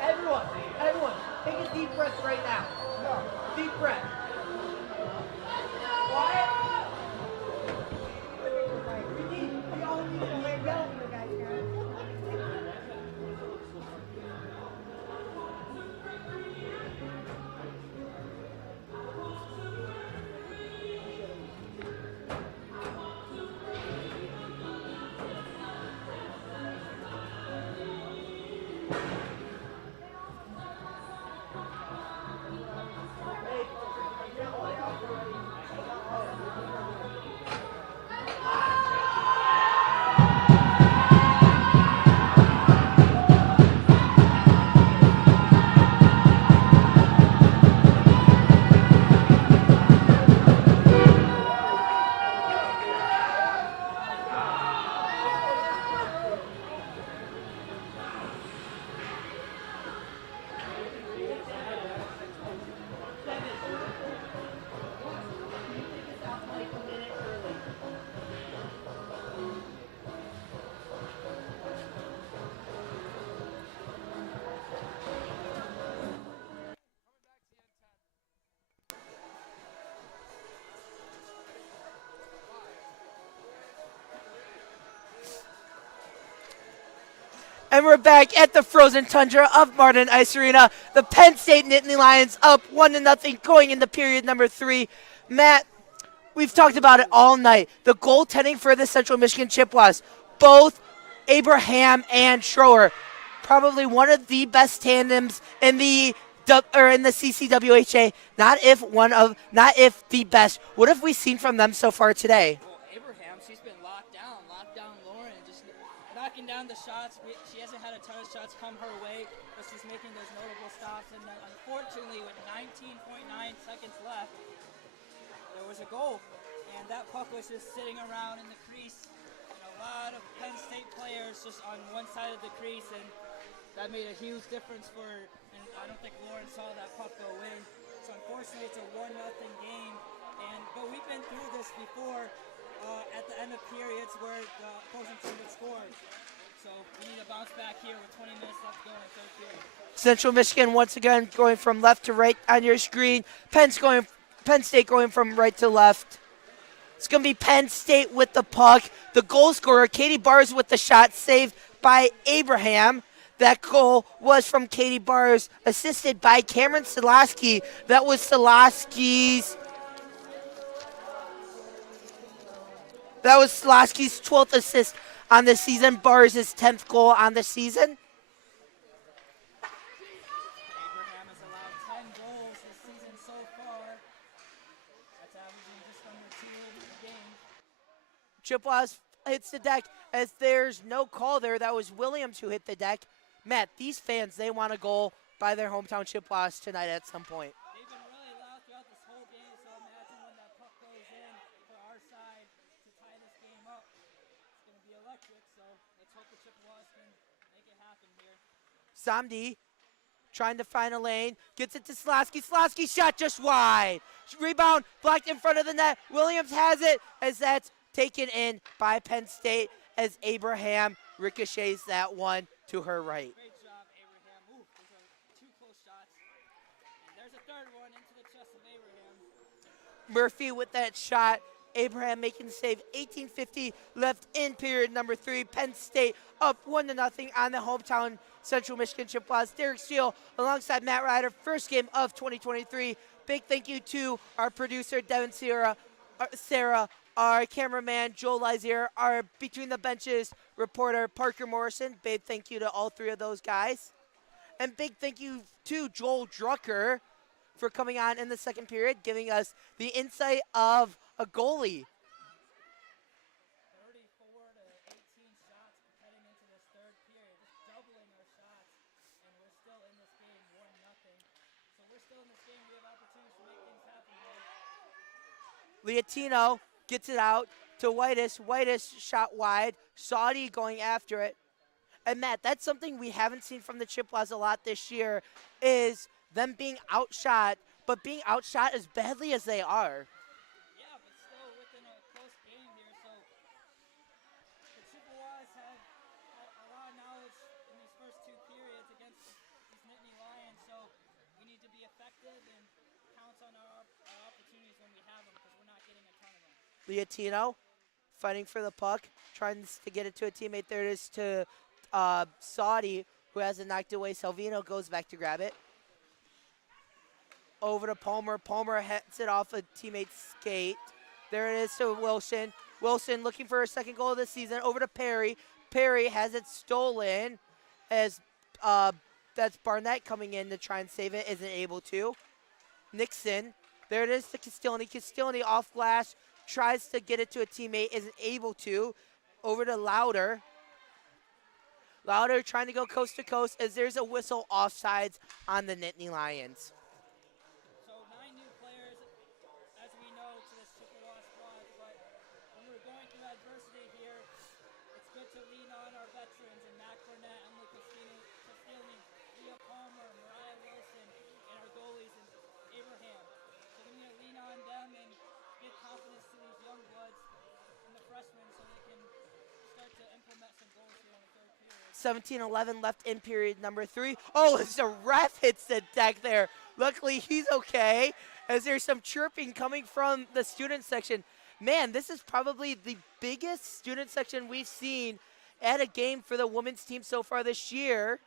Everyone, take a deep breath right now. Deep breath. Quiet. We all need to let go. And we're back at the frozen tundra of Martin Ice Arena. The Penn State Nittany Lions up 1-0 going into period number 3. Matt, we've talked about it all night. The goaltending for the Central Michigan Chippewas, both Abraham and Schroer, probably one of the best tandems in the CCWHA. Not if the best. What have we seen from them so far today? Well, Abraham, she's been locked down Lauren, just knocking down the shots. She hasn't had a ton of shots come her way, but she's making those notable stops. And then, unfortunately, with 19.9 seconds left, there was a goal, and that puck was just sitting around in the crease. And a lot of Penn State players just on one side of the crease, and that made a huge difference and I don't think Lauren saw that puck go in. So unfortunately, it's a 1-0 game. But we've been through this before at the end of periods where the opposing team would score. So we need to bounce back here with 20 minutes left to go in the third period. Central Michigan once again going from left to right on your screen. Penn State going from right to left. It's going to be Penn State with the puck. The goal scorer, Katie Bars, with the shot saved by Abraham. That goal was from Katie Bars, assisted by Cameron Silasky. That was Silasky's 12th assist on the season. Bars' 10th goal on the season. Abraham has allowed 10 goals this season so far. That's averaging just under 2 a game. Chippewas hits the deck as there's no call there. That was Williams who hit the deck. Matt, these fans, they want a goal by their hometown Chippewas tonight at some point. They've been really loud throughout this whole game, so imagine when that puck goes in for our side to tie this game up. It's going to be electric, so let's hope the Chippewas can make it happen here. Samdi trying to find a lane, gets it to Slasky. Slasky shot just wide. Rebound blocked in front of the net. Williams has it as that's taken in by Penn State as Abraham ricochets that one to her right. Great job, Abraham. Ooh, those are 2 close shots. And there's a third one into the chest of Abraham. Murphy with that shot. Abraham making the save. 18:50 left in period number 3. Penn State up 1-0 on the hometown Central Michigan Chippewas. Derek Steele alongside Matt Ryder. First game of 2023. Big thank you to our producer, Devin Sarah, our cameraman, Joel Lizier, our Between the Benches reporter, Parker Morrison. Big thank you to all 3 of those guys. And big thank you to Joel Drucker for coming on in the second period, giving us the insight of a goalie. 34 to 18 shots heading into this third period, just doubling our shots, and we're still in this game 1-0. So we're still in this game. We have opportunities to make things happen here. Liatino gets it out to Whitus. Whitus shot wide. Saudi going after it. And Matt, that's something we haven't seen from the Chippewas a lot this year, is them being outshot, but being outshot as badly as they are. Yeah, but still within a close game here. So the Chippewas have a lot of knowledge in these Liatino fighting for the puck, trying to get it to a teammate. There it is to Saudi, who has it knocked away. Salvino goes back to grab it. Over to Palmer. Palmer hits it off a teammate's skate. There it is to Wilson. Wilson looking for her second goal of the season. Over to Perry. Perry has it stolen as that's Barnett coming in to try and save it. Isn't able to. Nixon. There it is to Castilny. Castilny off glass. Tries to get it to a teammate. Isn't able to. Over to Louder. Louder trying to go coast to coast as there's a whistle offsides on the Nittany Lions. So 9 new players, as we know, to this Chippewa squad. But when we're going through adversity here, it's good to lean on our veterans and Mac Burnett, Emily Castilny, Leah Palmer, Mariah Wilson, and our goalies and Abraham. So we need to lean on them and give confidence to these young bloods and the freshmen so they can start to implement some goals here in the third period. 17-11 left in period number 3. Oh, as the ref hits the deck there. Luckily, he's okay, as there's some chirping coming from the student section. Man, this is probably the biggest student section we've seen at a game for the women's team so far this year,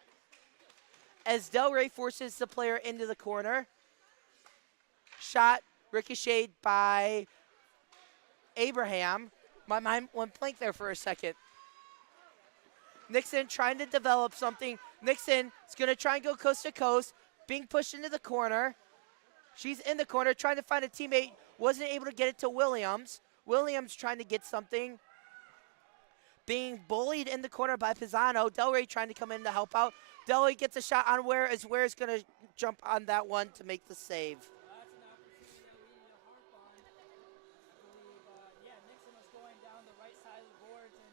as Del Rey forces the player into the corner. Shot ricocheted by Abraham. My mind went blank there for a second. Nixon trying to develop something. Nixon is going to try and go coast to coast, being pushed into the corner. She's in the corner trying to find a teammate. Wasn't able to get it to Williams. Williams trying to get something. Being bullied in the corner by Pisano. Del Rey trying to come in to help out. Del Rey gets a shot on Ware, as Ware's going to jump on that one to make the save. That's an opportunity that we need to harp on. I believe, Nixon was going down the right side of the boards and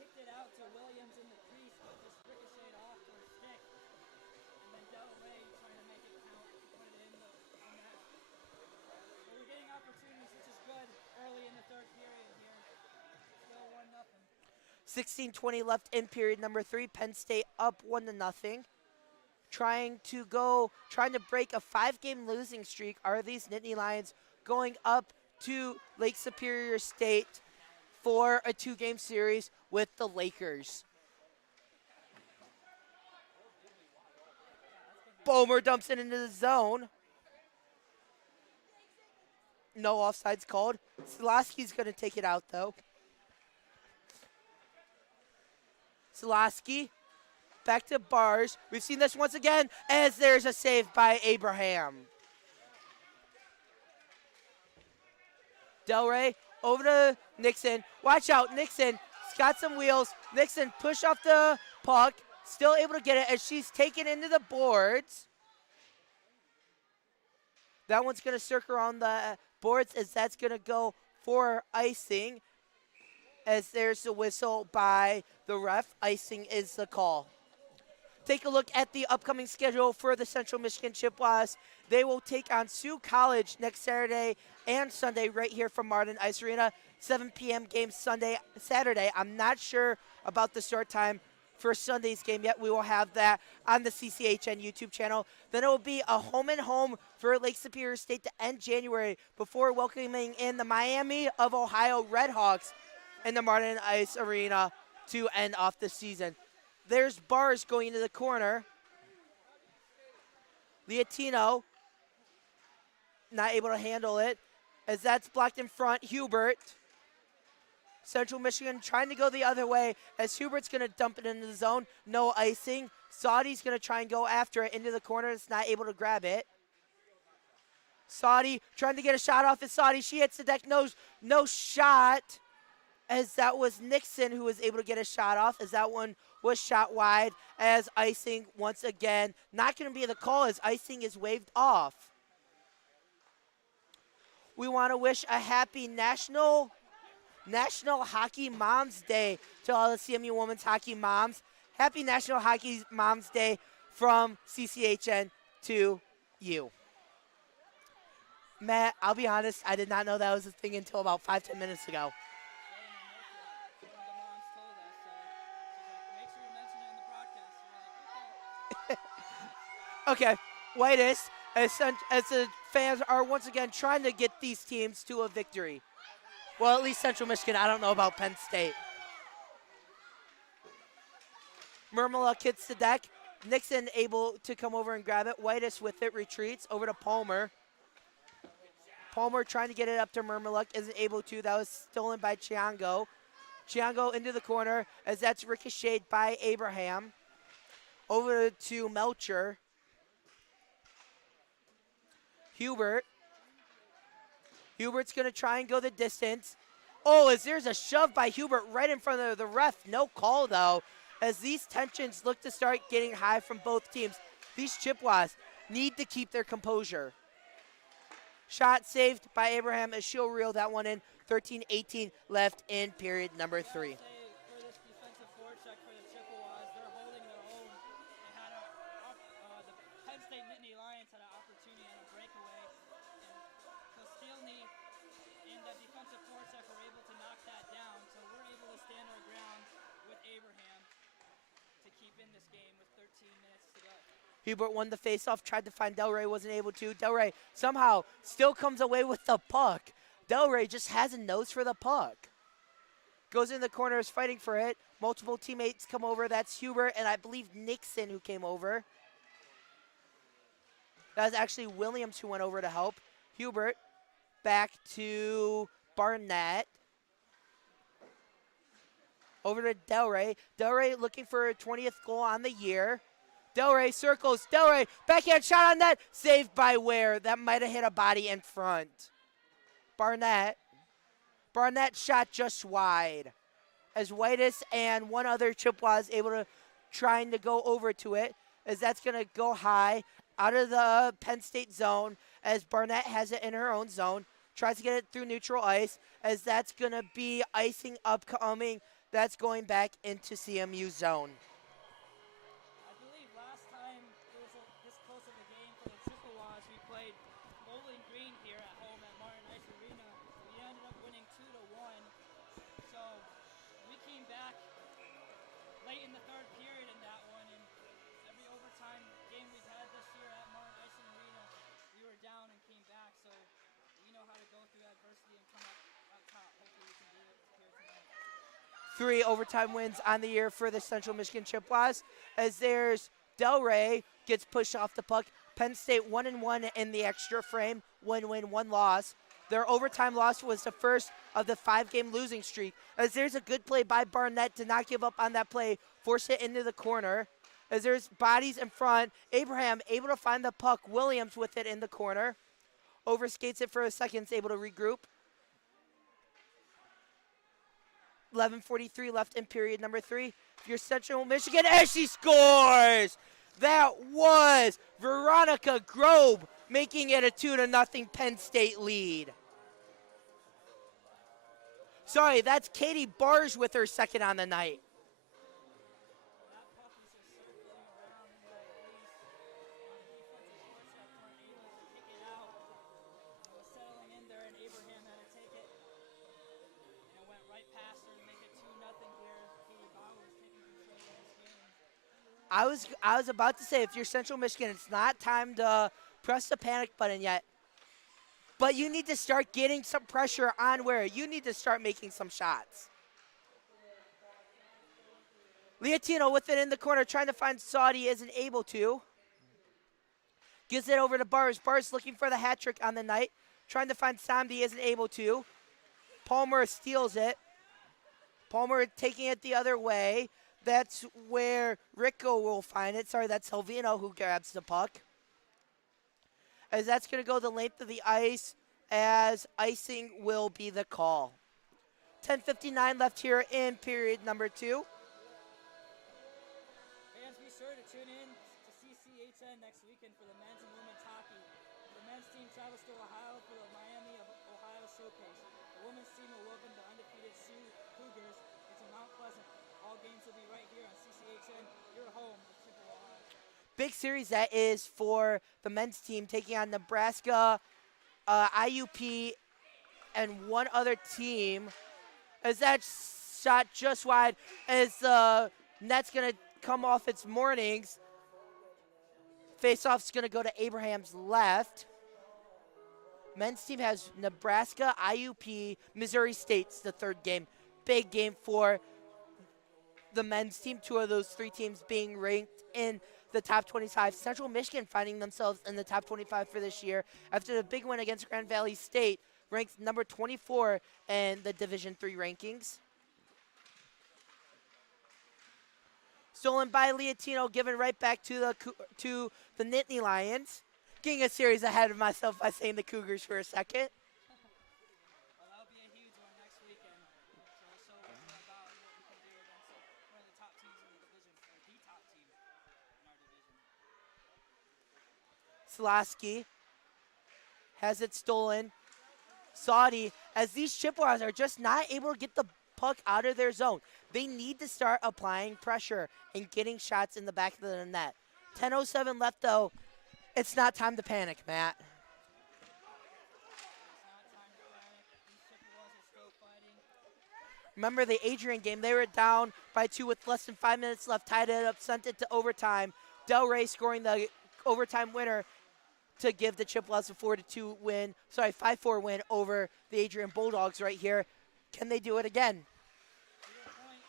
kicked it out to Williams in the crease, but just ricocheted off her stick. And then Del Rey trying to make it count to put it in the net. So we're getting opportunities, which is good early in the third period here. Still 1-0. 16-20 left in period number 3. Penn State up 1-0. Trying to break a 5-game losing streak are these Nittany Lions, going up to Lake Superior State for a 2-game series with the Lakers. Bomer dumps it into the zone. No offsides called. Slavsky's going to take it out, though. Slavsky back to Bars. We've seen this once again as there's a save by Abraham. Del Rey over to Nixon. Watch out, Nixon. He's got some wheels. Nixon push off the puck. Still able to get it as she's taken into the boards. That one's going to circle around the boards as that's going to go for icing. As there's the whistle by the ref. Icing is the call. Take a look at the upcoming schedule for the Central Michigan Chippewas. They will take on Sioux College next Saturday and Sunday right here from Martin Ice Arena. 7 p.m. game Saturday. I'm not sure about the start time for Sunday's game yet. We will have that on the CCHN YouTube channel. Then it will be a home and home for Lake Superior State to end January before welcoming in the Miami of Ohio Redhawks in the Martin Ice Arena to end off the season. There's Bars going into the corner. Liatino not able to handle it as that's blocked in front. Hubert. Central Michigan trying to go the other way as Hubert's going to dump it into the zone. No icing. Saudi's going to try and go after it into the corner. It's not able to grab it. Saudi trying to get a shot off at Saudi. She hits the deck. No shot. As that was Nixon who was able to get a shot off, as that one was shot wide, as icing once again not going to be the call as icing is waved off. We want to wish a happy National Hockey Moms Day to all the CMU Women's Hockey Moms. Happy National Hockey Moms Day from CCHN to you. Matt, I'll be honest, I did not know that was a thing until about 5-10 minutes ago. Okay, Whitus, as the fans are once again trying to get these teams to a victory. Well, at least Central Michigan. I don't know about Penn State. Murmala hits the deck. Nixon able to come over and grab it. Whitus with it retreats over to Palmer. Palmer trying to get it up to Murmaluk, isn't able to. That was stolen by Chiango. Chiango into the corner as that's ricocheted by Abraham. Over to Melcher. Hubert. Hubert's going to try and go the distance. Oh, as there's a shove by Hubert right in front of the ref. No call, though, as these tensions look to start getting high from both teams. These Chippewas need to keep their composure. Shot saved by Abraham as she'll reel that one in. 13-18 left in period number 3. For this defensive forecheck for the Chippewas, they're holding their own. They had the Penn State Nittany Lions had an opportunity on a breakaway, and Kostilny and the defensive forecheck were able to knock that down. So we're able to stand our ground with Abraham to keep in this game with 13 minutes to go. Hubert won the faceoff, tried to find Delray, wasn't able to. Delray somehow still comes away with the puck. Delray just has a nose for the puck. Goes in the corner, is fighting for it. Multiple teammates come over. That's Hubert and I believe Nixon who came over. That was actually Williams who went over to help. Hubert back to Barnett. Over to Delray. Delray looking for a 20th goal on the year. Delray circles. Delray, backhand shot on net. Saved by Ware. That might have hit a body in front. Barnett shot just wide. As Whitus and one other Chippewa is able to trying to go over to it. As that's going to go high out of the Penn State zone. As Barnett has it in her own zone. Tries to get it through neutral ice. As that's going to be icing upcoming. That's going back into CMU zone. This close of a game for the Chippewas. We played Bowling Green here at home at Martin Ice Arena. We ended up winning 2-1. So we came back late in the third period in that one, and every overtime game we've had this year at Martin Ice Arena, we were down and came back. So we know how to go through adversity and come up top. Hopefully we can do it here tonight. 3 overtime wins on the year for the Central Michigan Chippewas. As there's Delray gets pushed off the puck. Penn State 1-1 in the extra frame. 1 win, 1 loss. Their overtime loss was the first of the 5-game losing streak. As there's a good play by Barnett to not give up on that play. Force it into the corner. As there's bodies in front. Abraham able to find the puck. Williams with it in the corner. Overskates it for a second. Is able to regroup. 11:43 left in period number 3. Your Central Michigan, and she scores! That was Veronica Grobe making it a 2-0 Penn State lead. Sorry, that's Katie Barge with her second on the night. That puck was just circling around in the ice on the defensive forecheck, weren't able to kick it out. It was settling in there, and Abraham had to take it. And it went right past her to make it 2-0 here. Katie Bauer is taking control of this game. I was about to say, if you're Central Michigan, it's not time to press the panic button yet. But you need to start getting some pressure on Ware. You need to start making some shots. Leotino with it in the corner, trying to find Saudi, isn't able to. Gives it over to Bars. Bars looking for the hat trick on the night. Trying to find Samdi, isn't able to. Palmer steals it. Palmer taking it the other way. That's where Rico will find it. Sorry, that's Helvino who grabs the puck. As that's going to go the length of the ice, as icing will be the call. 10:59 left here in period number 2. Fans, be sure to tune in to CCHN next weekend for the men's and women's hockey. The men's team travels to Ohio for the Miami of Ohio Showcase. The women's team will welcome the undefeated Sioux Cougars into Mount Pleasant. All games will be right here on CCHN, your home of Chippewa. Big series that is for the men's team, taking on Nebraska, IUP, and one other team. As that shot just wide, as the net's going to come off its moorings. Face-off's going to go to Abraham's left. Men's team has Nebraska, IUP, Missouri State's the third game. Big game for the men's team. Two of those three teams being ranked in the top 25. Central Michigan finding themselves in the top 25 for this year after the big win against Grand Valley State, ranked number 24 in the Division III rankings. Stolen by Leontino, given right back to the Nittany Lions. Getting a series ahead of myself by saying the Cougars for a second. Well, that'll be a huge one next weekend. So we'll show what we're about and what we can do against one of the top teams in the division, or the top team in our division. Slosky has it stolen. Saudi, as these Chippewas are just not able to get the puck out of their zone. They need to start applying pressure and getting shots in the back of the net. 10:07 left, though. It's not time to panic, Matt. It's not time to panic. These Chippewas are still fighting. Remember the Adrian game, they were down by 2 with less than 5 minutes left, tied it up, sent it to overtime. Delray scoring the overtime winner to give the Chippewas a 5-4 win over the Adrian Bulldogs right here. Can they do it again? To your point,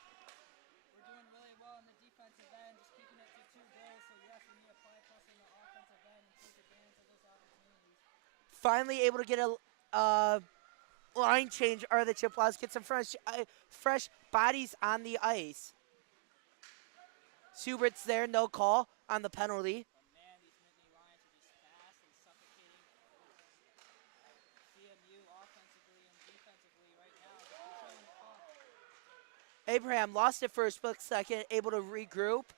we're doing really well in the defensive end, just keeping it to 2 goals. So yes, we need to apply pressure in the offensive end and take advantage of those opportunities. Finally able to get a line change, are the Chippewas, get some fresh bodies on the ice. Subert's there, no call on the penalty. But man, these Nittany Lions are just fast and suffocating CMU offensively and defensively right now. Just controlling the puck. Abraham lost it for a split second, able to regroup.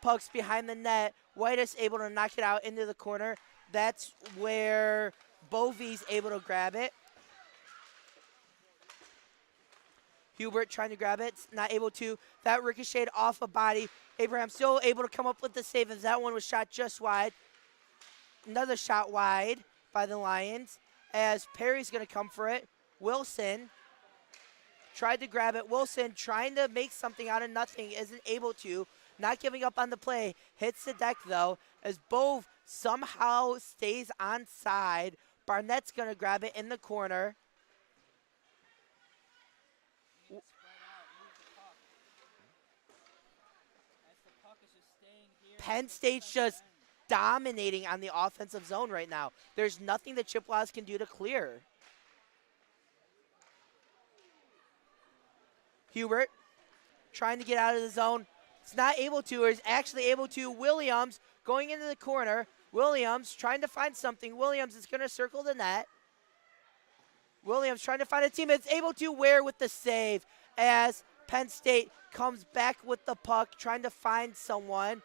Puck's behind the net. Whitus able to knock it out into the corner. That's where Bovey's able to grab it. Hubert trying to grab it, not able to. That ricocheted off a body. Abraham still able to come up with the save as that one was shot just wide. Another shot wide by the Lions as Perry's going to come for it. Wilson tried to grab it. Wilson trying to make something out of nothing, isn't able to. Not giving up on the play. Hits the deck though as Bove somehow stays onside. Barnett's going to grab it in the corner. Spread out, move the puck. As the puck is just staying here. Penn State's just dominating on the offensive zone right now. There's nothing that Chippewas can do to clear. Hubert trying to get out of the zone. It's not able to, or is actually able to. Williams going into the corner. Williams trying to find something. Williams is going to circle the net. Williams trying to find a team. It's able to. Ware with the save as Penn State comes back with the puck, trying to find someone.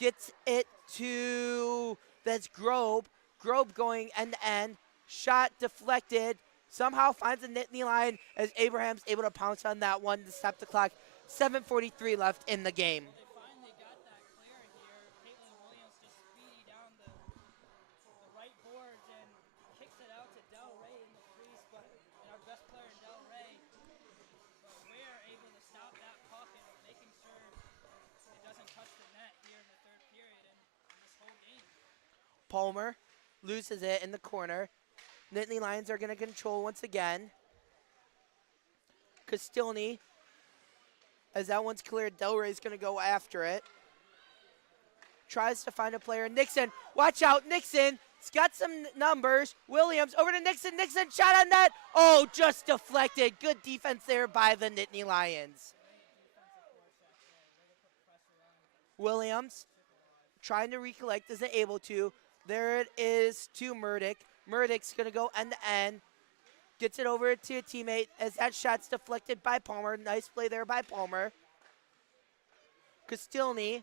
Gets it to, that's Grobe. Grobe going end to end. Shot deflected. Somehow finds a Nittany line as Abraham's able to pounce on that one to stop the clock. 7:43 left in the game. They finally got that clear here. Caitlin Williams just speedy down the right boards and kicks it out to Del Rey in the crease, but our best player in Del Rey. But we're able to stop that puck and making sure it doesn't touch the net here in the third period and in this whole game. Palmer loses it in the corner. Nittany Lions are going to control once again. Castilny, as that one's cleared, Del Rey's going to go after it. Tries to find a player. Nixon, watch out, Nixon. It's got some numbers. Williams over to Nixon. Nixon shot on net. Oh, just deflected. Good defense there by the Nittany Lions. Williams trying to recollect, isn't able to. There it is to Murdick. Murdick's going to go end to end. Gets it over to a teammate as that shot's deflected by Palmer. Nice play there by Palmer. Castilny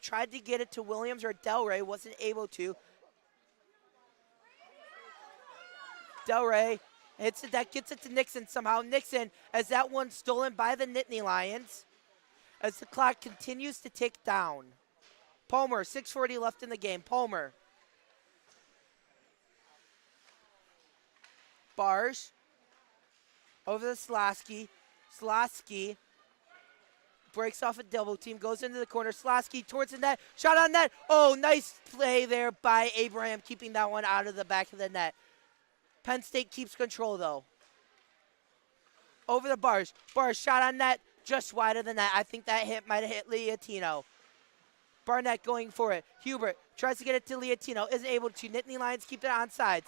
tried to get it to Williams or Del Rey, wasn't able to. Del Rey hits it, that gets it to Nixon somehow. Nixon, as that one's stolen by the Nittany Lions. As the clock continues to tick down. Palmer, 6:40 left in the game. Palmer. Bars over to Slosky. Slosky breaks off a double team, goes into the corner. Slosky towards the net, shot on net. Oh, nice play there by Abraham, keeping that one out of the back of the net. Penn State keeps control, though. Over the bars. Bars shot on net, just wide of the net. I think that hit might have hit Liatino. Barnett going for it. Hubert tries to get it to Liatino. Isn't able to. Nittany Lions keep it on sides.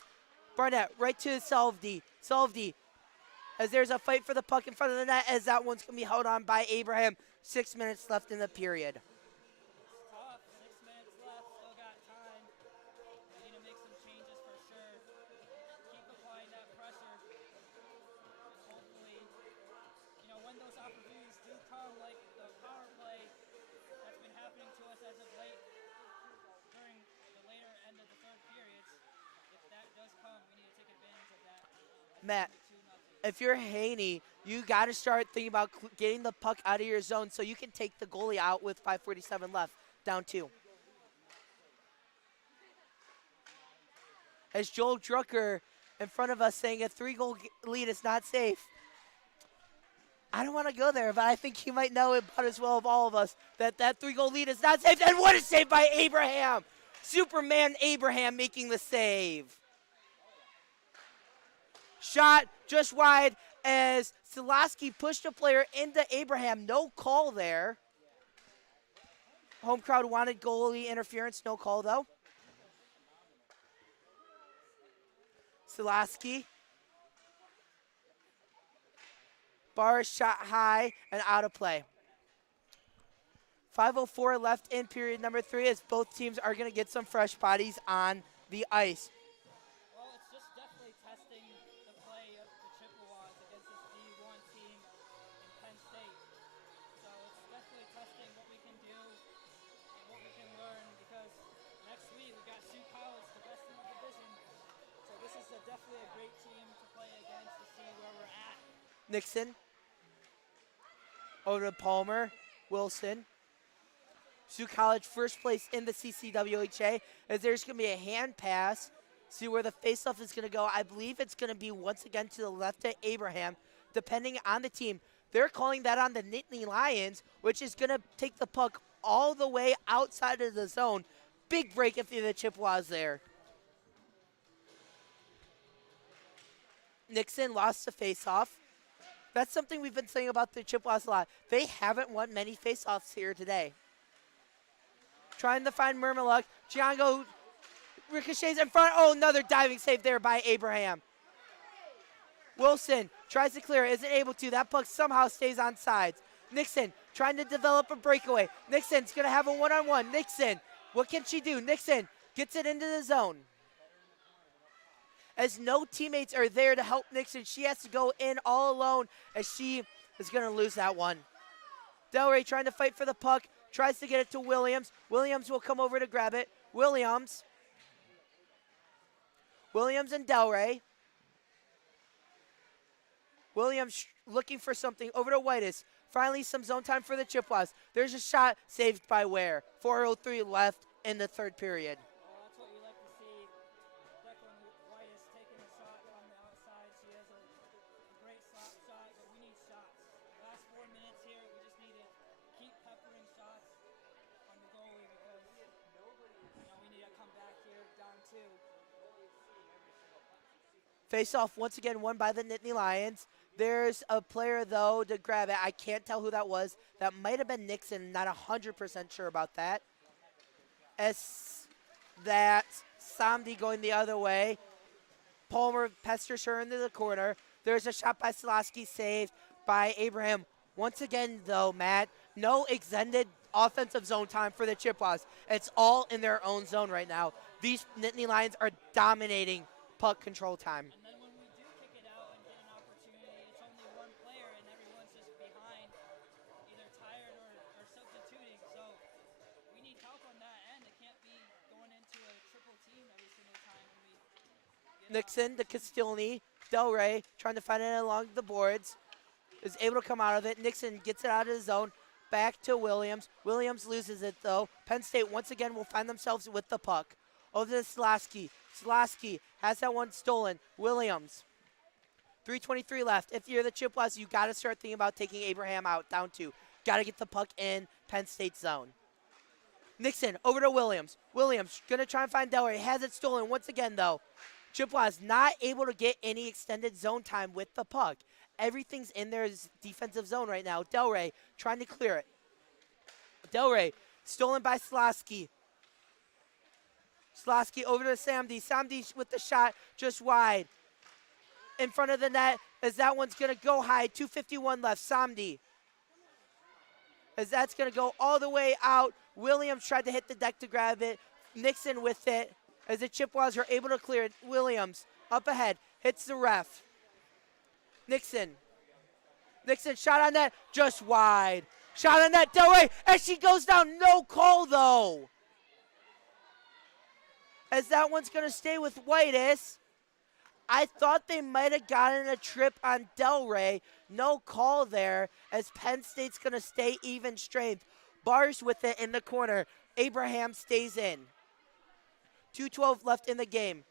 Barnett right to Salvdi. Salvdi. As there's a fight for the puck in front of the net, as that one's going to be held on by Abraham. 6 minutes left in the period. Tough. 6 minutes left. Still got time. We need to make some changes for sure. Keep applying that pressure. Hopefully, when those opportunities do come, like the power play that's been happening to us as of late during the later end of the third periods, if that does come, we need to take advantage of that. Matt, if you're Haney, you got to start thinking about getting the puck out of your zone so you can take the goalie out with 5:47 left, down 2. As Joel Drucker in front of us saying a 3-goal lead is not safe. I don't want to go there, but I think he might know about as well of all of us that 3-goal lead is not safe. And what a save by Abraham! Superman Abraham making the save. Shot just wide as Silasky pushed a player into Abraham. No call there. Home crowd wanted goalie interference. No call, though. Silasky. Bar shot high and out of play. 5:04 left in period number 3 as both teams are going to get some fresh bodies on the ice. Well, it's just definitely testing the play of the Chippewas against this D1 team in Penn State. So it's definitely testing what we can do and what we can learn because next week we've got Sioux College, the best in the division. So this is definitely a great team to play against to see where we're at. Nixon. Over to Palmer. Wilson. Sioux College first place in the CCWHA as there's going to be a hand pass. See where the faceoff is going to go. I believe it's going to be once again to the left of Abraham, depending on the team. They're calling that on the Nittany Lions, which is going to take the puck all the way outside of the zone. Big break if the Chippewas there. Nixon lost the faceoff. That's something we've been saying about the Chippewas a lot. They haven't won many faceoffs here today. Trying to find Murmaluk. Giango ricochets in front. Oh, another diving save there by Abraham. Wilson tries to clear it, isn't able to. That puck somehow stays on sides. Nixon trying to develop a breakaway. Nixon's going to have a one-on-one. Nixon, what can she do? Nixon gets it into the zone. As no teammates are there to help Nixon, she has to go in all alone as she is going to lose that one. Delray trying to fight for the puck. Tries to get it to Williams. Williams will come over to grab it. Williams and Delray. Williams looking for something over to Whitus. Finally, some zone time for the Chippewas. There's a shot saved by Ware. 4:03 left in the third period. Well, that's what you like to see. Declan Whitus taking a shot on the outside. She has a great shot, but we need shots. Last 4 minutes here, we just need to keep peppering shots on the goalie because we need to come back here down 2. Face off once again won by the Nittany Lions. There's a player, though, to grab it. I can't tell who that was. That might have been Nixon. Not 100% sure about that. As that's Samdi going the other way. Palmer pesters her into the corner. There's a shot by Silasky, saved by Abraham. Once again, though, Matt, no extended offensive zone time for the Chippewas. It's all in their own zone right now. These Nittany Lions are dominating puck control time. And then when we do kick it out and get an opportunity, it's only one player and everyone's just behind, either tired or substituting. So we need help on that end. It can't be going into a triple team every single time when we get Nixon to Castilny. Delray trying to find it along the boards. Is able to come out of it. Nixon gets it out of the zone. Back to Williams. Williams loses it, though. Penn State once again will find themselves with the puck. Over to Silasky. Silasky has that one stolen. Williams. 3:23 left. If you're the Chippewas, you got to start thinking about taking Abraham out. Down 2. Got to get the puck in Penn State zone. Nixon over to Williams. Williams going to try and find Delray. Has it stolen once again, though. Chippewas not able to get any extended zone time with the puck. Everything's in their defensive zone right now. Delray trying to clear it. Delray stolen by Slosky. Slosky over to Samdi. Samdi with the shot just wide. In front of the net as that one's going to go high. 2:51 left. Samdi. As that's going to go all the way out. Williams tried to hit the deck to grab it. Nixon with it. As the Chippewas are able to clear it. Williams up ahead. Hits the ref. Nixon. Nixon shot on net. Just wide. Shot on net. Delray. As she goes down. No call though. As that one's going to stay with Whitus. I thought they might have gotten a trip on Delray. No call there as Penn State's going to stay even strength. Bars with it in the corner. Abraham stays in. 2:12 left in the game.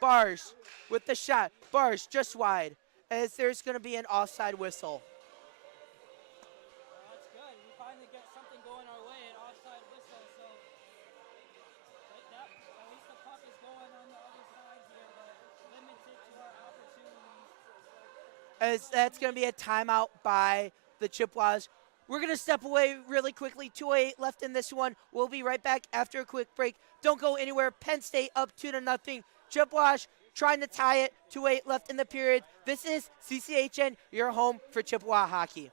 Bars with the shot. Bars just wide as there's going to be an offside whistle. That's good. We finally get something going our way, an offside whistle. So at least the puck is going on the other side here, but limited to our opportunities. As that's going to be a timeout by the Chippewas. We're going to step away really quickly. 2:08 left in this one. We'll be right back after a quick break. Don't go anywhere. Penn State up 2-0. Chippewas trying to tie it. 2:08 left in the period. This is CCHN, your home for Chippewa hockey.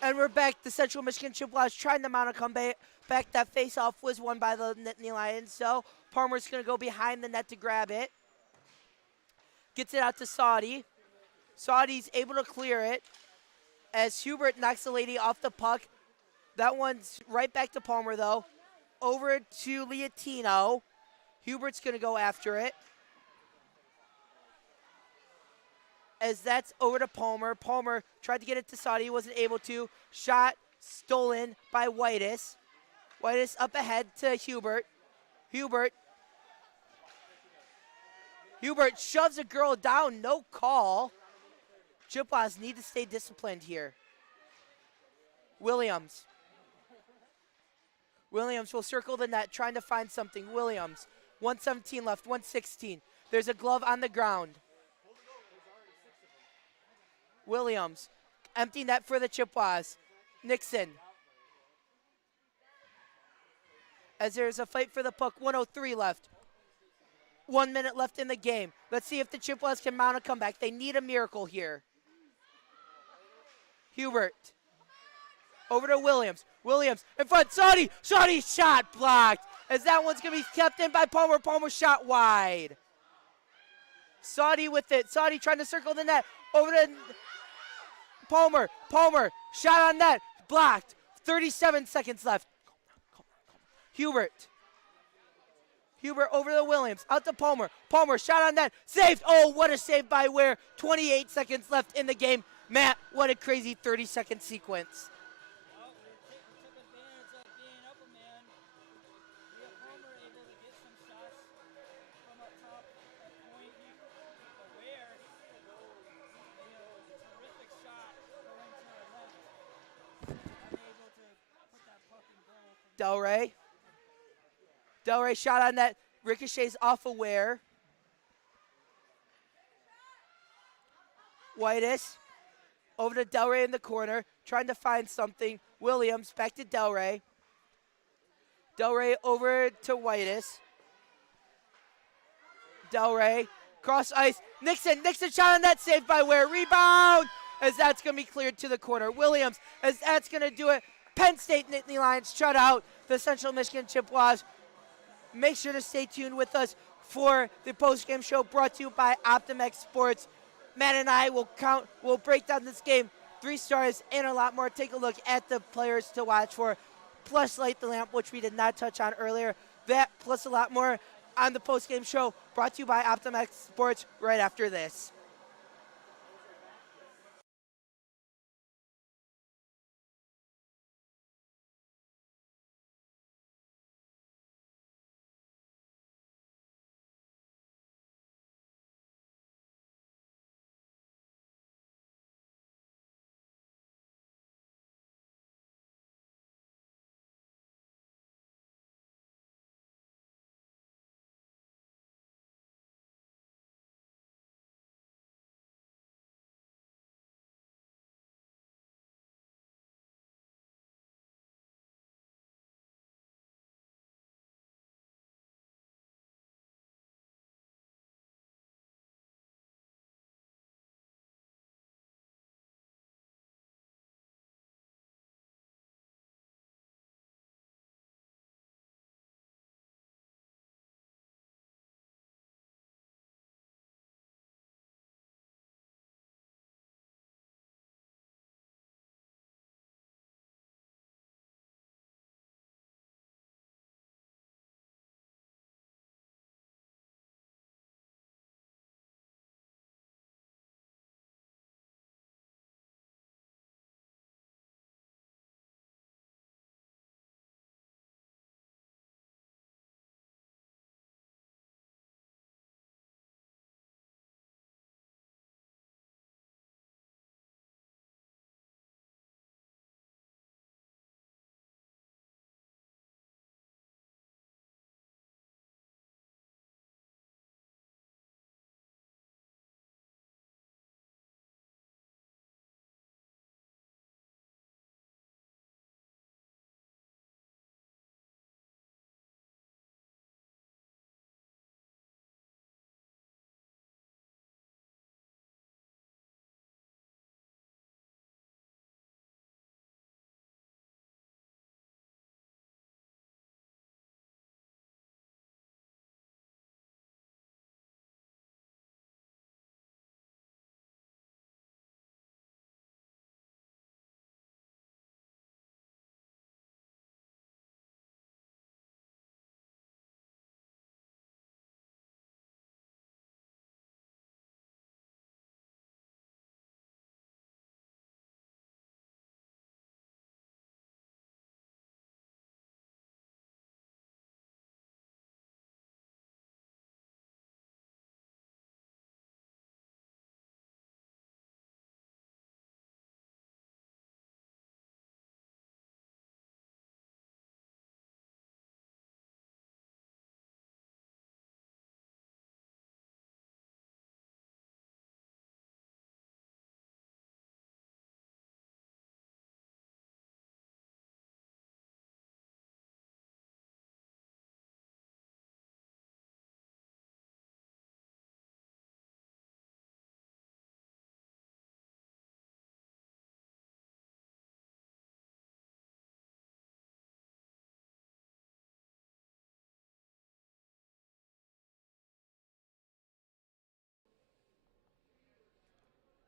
And we're back. The Central Michigan Chippewas trying to mount a comeback. That face-off was won by the Nittany Lions. So Palmer's going to go behind the net to grab it. Gets it out to Saudi. Saudi's able to clear it as Hubert knocks the lady off the puck. That one's right back to Palmer, though. Over to Liatino. Hubert's going to go after it. As that's over to Palmer. Palmer tried to get it to Saudi, wasn't able to. Shot stolen by Whitus. Whitus up ahead to Hubert. Hubert shoves a girl down, no call. Chippewas need to stay disciplined here. Williams will circle the net, trying to find something. Williams, 1:17 left, 1:16. There's a glove on the ground. Williams, empty net for the Chippewas. Nixon. As there's a fight for the puck, 1:03 left. 1 minute left in the game. Let's see if the Chippewas can mount a comeback. They need a miracle here. Hubert. Over to Williams. Williams in front. Saudi. Saudi shot blocked. As that one's going to be kept in by Palmer. Palmer shot wide. Saudi with it. Saudi trying to circle the net. Over to Palmer. Palmer. Shot on net. Blocked. 37 seconds left. Hubert. Hubert over to Williams. Out to Palmer. Palmer shot on net. Saved. Oh, what a save by Ware. 28 seconds left in the game. Matt, what a crazy 30-second sequence. Well, we took advantage of being up a man. We have Homer able to get some shots from up top at point. Aware, a terrific shot going to the left. Unable to put that puck in goal. Delray. Delray shot on that. Ricochets off Aware. Whitus over to Delray in the corner, trying to find something. Williams back to Delray. Delray over to Whitus. Delray cross ice. Nixon shot on that, saved by Ware. Rebound as that's going to be cleared to the corner. Williams as that's going to do it. Penn State Nittany Lions shut out the Central Michigan Chippewas. Make sure to stay tuned with us for the post-game show brought to you by Optimex Sports. Matt and I will break down this game, 3 stars and a lot more. Take a look at the players to watch for, plus Light the Lamp, which we did not touch on earlier. That plus a lot more on the post-game show brought to you by Optimex Sports right after this.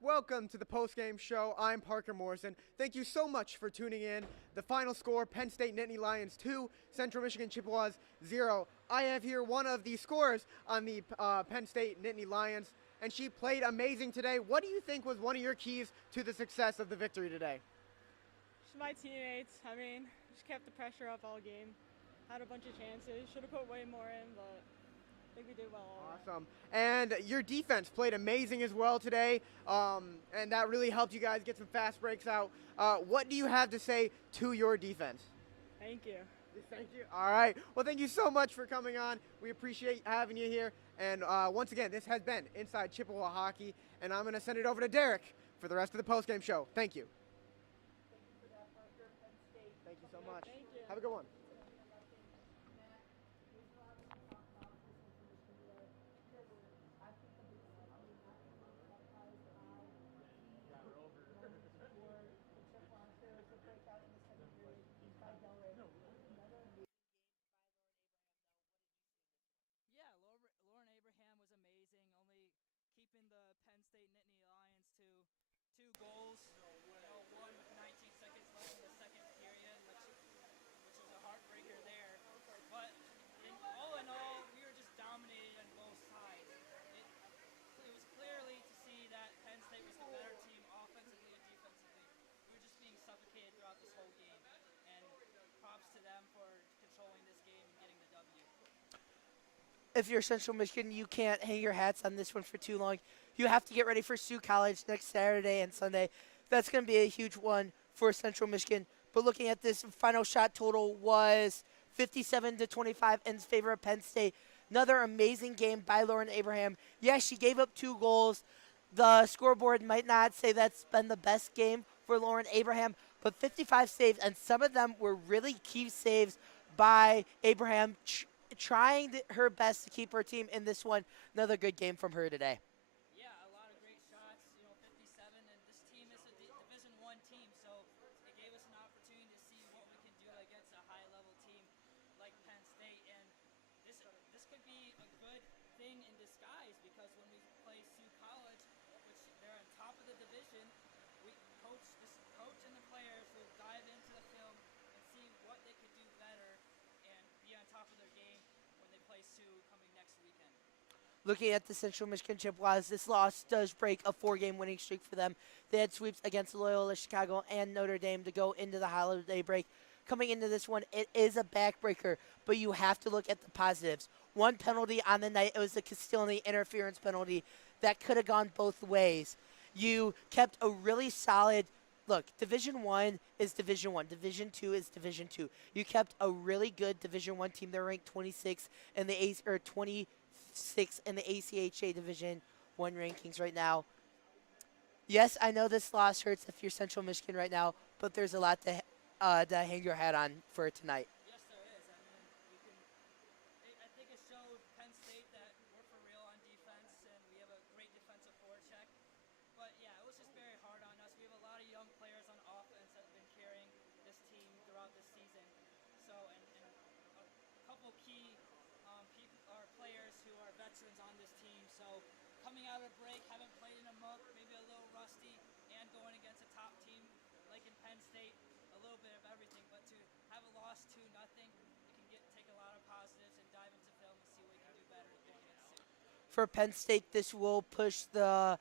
Welcome to the post-game show. I'm Parker Morrison. Thank you so much for tuning in. The final score, Penn State Nittany Lions 2, Central Michigan Chippewas 0. I have here one of the scorers on the Penn State Nittany Lions. and she played amazing today. What do you think was one of your keys to the success of the victory today? Just my teammates. I mean, just kept the pressure up all game. Had a bunch of chances. Should have put way more in, but I think we did well all around. Awesome. And your defense played amazing as well today, and that really helped you guys get some fast breaks out. What do you have to say to your defense? Thank you. Thank you. All right. Well, thank you so much for coming on. We appreciate having you here. And once again, this has been Inside Chippewa Hockey, and I'm going to send it over to Derek for the rest of the postgame show. Thank you. Thank you so much. Thank you. Have a good one. Yeah, Lauren Abraham was amazing, only keeping the Penn State Nittany Lions to 2 goals, one with 19 seconds left in the second period, which was a heartbreaker there. But all in all, we were just dominated on both sides. It was clearly to see that Penn State was the better team offensively and defensively. We were just being suffocated throughout this whole game, and props to them for controlling this game and getting the W. If you're Central Michigan, you can't hang your hats on this one for too long. You have to get ready for Sioux College next Saturday and Sunday. That's going to be a huge one for Central Michigan. But looking at this, final shot total was 57-25 in favor of Penn State. Another amazing game by Lauren Abraham. Yes, she gave up 2 goals. The scoreboard might not say that's been the best game for Lauren Abraham, but 55 saves, and some of them were really key saves by Abraham, trying her best to keep her team in this one. Another good game from her today. Yeah, a lot of great shots, 57, and this team is a Division I team, so it gave us an opportunity to see what we can do against a high-level team like Penn State, and this could be a good thing in disguise, because when we play Sioux College, which they're on top of the division, coach and the players will dive into the film and see what they could do better and be on top of their game when they play Sioux coming next weekend. Looking at the Central Michigan Chippewas, this loss does break a 4-game winning streak for them. They had sweeps against Loyola Chicago and Notre Dame to go into the holiday break. Coming into this one, it is a backbreaker, but you have to look at the positives. One penalty on the night, it was the Castellini interference penalty that could have gone both ways. You kept a really solid look. Division I is Division I. Division II is Division II. You kept a really good Division I team. They're ranked 26 in the ACHA Division I rankings right now. Yes, I know this loss hurts if you're Central Michigan right now, but there's a lot to hang your hat on for tonight. Yes, there is. I think it showed Penn State that we're for real on defense, and we have a great defensive forecheck. But yeah, it was just very hard on us. We have a lot of young players on offense that have been carrying this team throughout this season. So, and a couple key players who are veterans on this team. So, coming out of break, haven't played in a month, maybe a little rusty, and going against a top team like in Penn State, a little bit of everything. But to have a loss 2-0, you can take a lot of positives and dive into film and see what you can do better going against Sioux. For Penn State, this will push the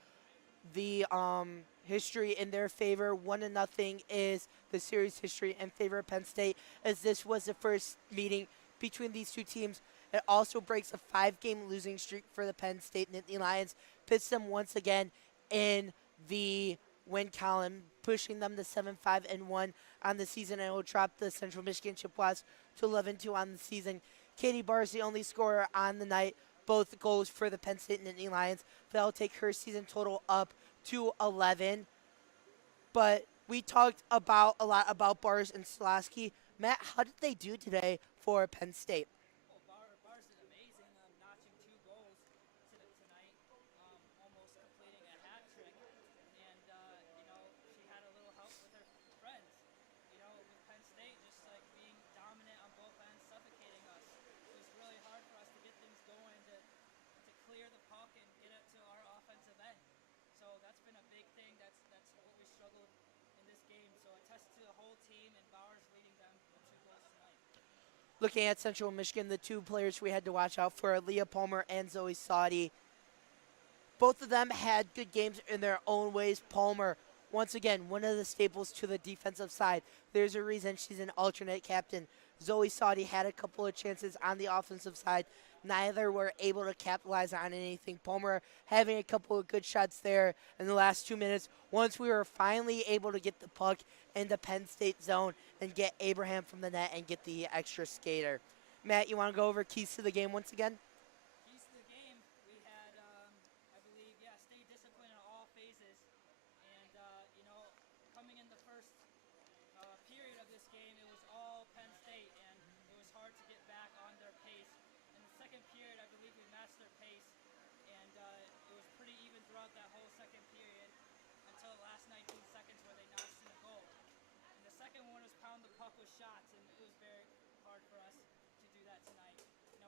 history in their favor. 1-0 is the series history in favor of Penn State, as this was the first meeting between these two teams. It also breaks a 5-game losing streak for the Penn State Nittany Lions, puts them once again in the win column, pushing them to 7-5-1 on the season, and it will drop the Central Michigan Chippewas to 11-2 on the season. Katie Barr is the only scorer on the night. Both goals for the Penn State Nittany Lions. That'll take her season total up to 11. But we talked a lot about Bars and Slasky. Matt, how did they do today for Penn State? Well, Bars did amazing, notching 2 goals tonight, almost completing a hat trick. And, she had a little help with her friends. With Penn State just being dominant on both ends, suffocating us. It was really hard for us to get things going, to clear the puck and get it to our offensive end. So that's been a big thing. That's what we struggled in this game. So a test to the whole team, and Bowers leading them with 2 goals tonight. Looking at Central Michigan, the 2 players we had to watch out for, Leah Palmer and Zoe Saudi. Both of them had good games in their own ways. Palmer, once again, one of the staples to the defensive side. There's a reason she's an alternate captain. Zoe Saudi had a couple of chances on the offensive side. Neither were able to capitalize on anything. Palmer having a couple of good shots there in the last 2 minutes. Once we were finally able to get the puck into Penn State zone and get Abraham from the net and get the extra skater. Matt, you want to go over keys to the game once again? Keys to the game, we had, I believe, stay disciplined in all phases. And, coming in the first period of this game, it was all Penn State, and it was hard to get back on their pace. In the second period, I believe we matched their pace, and it was pretty even throughout that whole second period until the last 19 seconds where they notched in a goal. And the second one was pound the puck with shots, and it was very hard for us to do that tonight.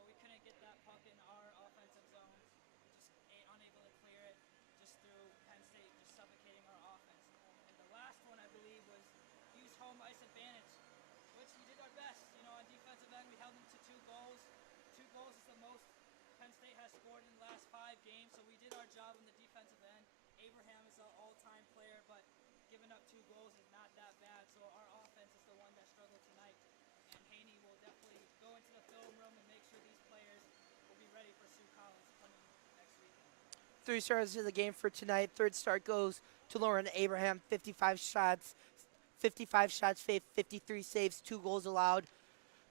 We couldn't get that puck in our offensive zone. We just unable to clear it just through Penn State just suffocating our offense. And the last one, I believe, was use home ice advantage, which we did our best. On defensive end, we held them to 2 goals. 2 goals is the most Penn State has scored in the last 5 games, so we did our job on the defensive end. Abraham is an all-time player, but giving up 2 goals is not that bad, so our offense is the one that struggled tonight. And Haney will definitely go into the film room and make sure these players will be ready for Sioux College coming next weekend. 3 stars of the game for tonight. Third star goes to Lauren Abraham, 55 shots, 53 saves, 2 goals allowed.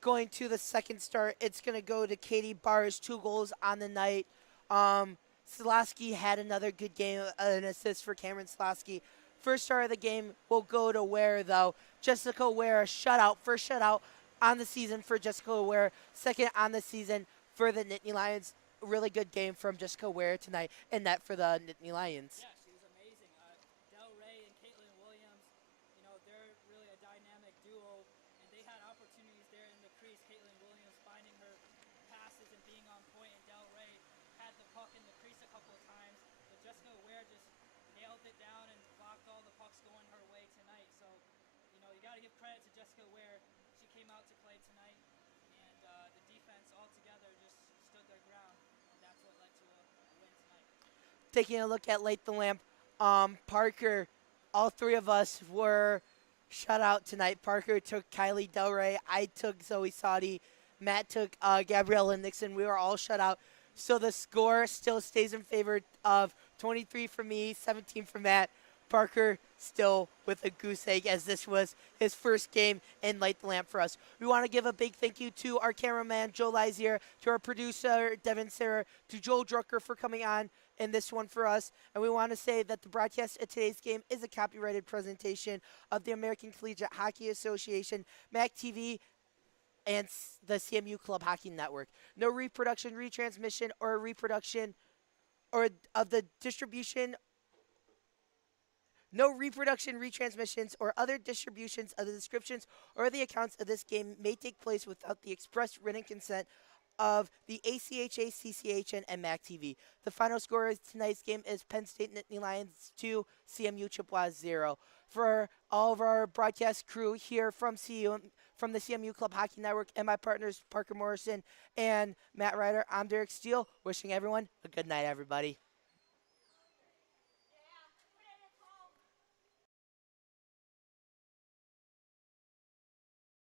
Going to the second star, it's going to go to Katie Bars, 2 goals on the night. Slosky had another good game, an assist for Cameron Slosky. First star of the game will go to Ware, though. Jessica Ware, shutout, first shutout on the season for Jessica Ware, second on the season for the Nittany Lions. Really good game from Jessica Ware tonight, and that for the Nittany Lions. Yeah, she was amazing. Del Rey and Caitlin Williams, they're really a dynamic duo, and they had opportunities there in the crease. Caitlin Williams finding her passes and being on point, and Del Rey had the puck in the crease a couple of times, but Jessica Ware just nailed it down and blocked all the pucks going her way tonight. So, you got to give credit to Jessica Ware. She came out to play tonight, and the defense altogether just stood their ground, and that's what led to a win tonight. Taking a look at Light the Lamp, Parker, all 3 of us were shut out tonight. Parker took Kylie Del Rey. I took Zoe Saudi. Matt took Gabriella Nixon. We were all shut out. So the score still stays in favor of 23 for me, 17 for Matt. Parker still with a goose egg, as this was his first game in Light the Lamp for us. We want to give a big thank you to our cameraman, Joe Lizier, to our producer, Devin Sarah, to Joel Drucker for coming on in this one for us. And we want to say that the broadcast of today's game is a copyrighted presentation of the American Collegiate Hockey Association, MAC TV, and the CMU Club Hockey Network. No reproduction, retransmission, or reproduction or of the distribution. No reproduction, retransmissions, or other distributions of the descriptions or the accounts of this game may take place without the express written consent of the ACHA, CCHN, and MAC TV. The final score of tonight's game is Penn State Nittany Lions 2, CMU Chippewas 0. For all of our broadcast crew here from the CMU Club Hockey Network and my partners Parker Morrison and Matt Ryder, I'm Derek Steele, wishing everyone a good night, everybody.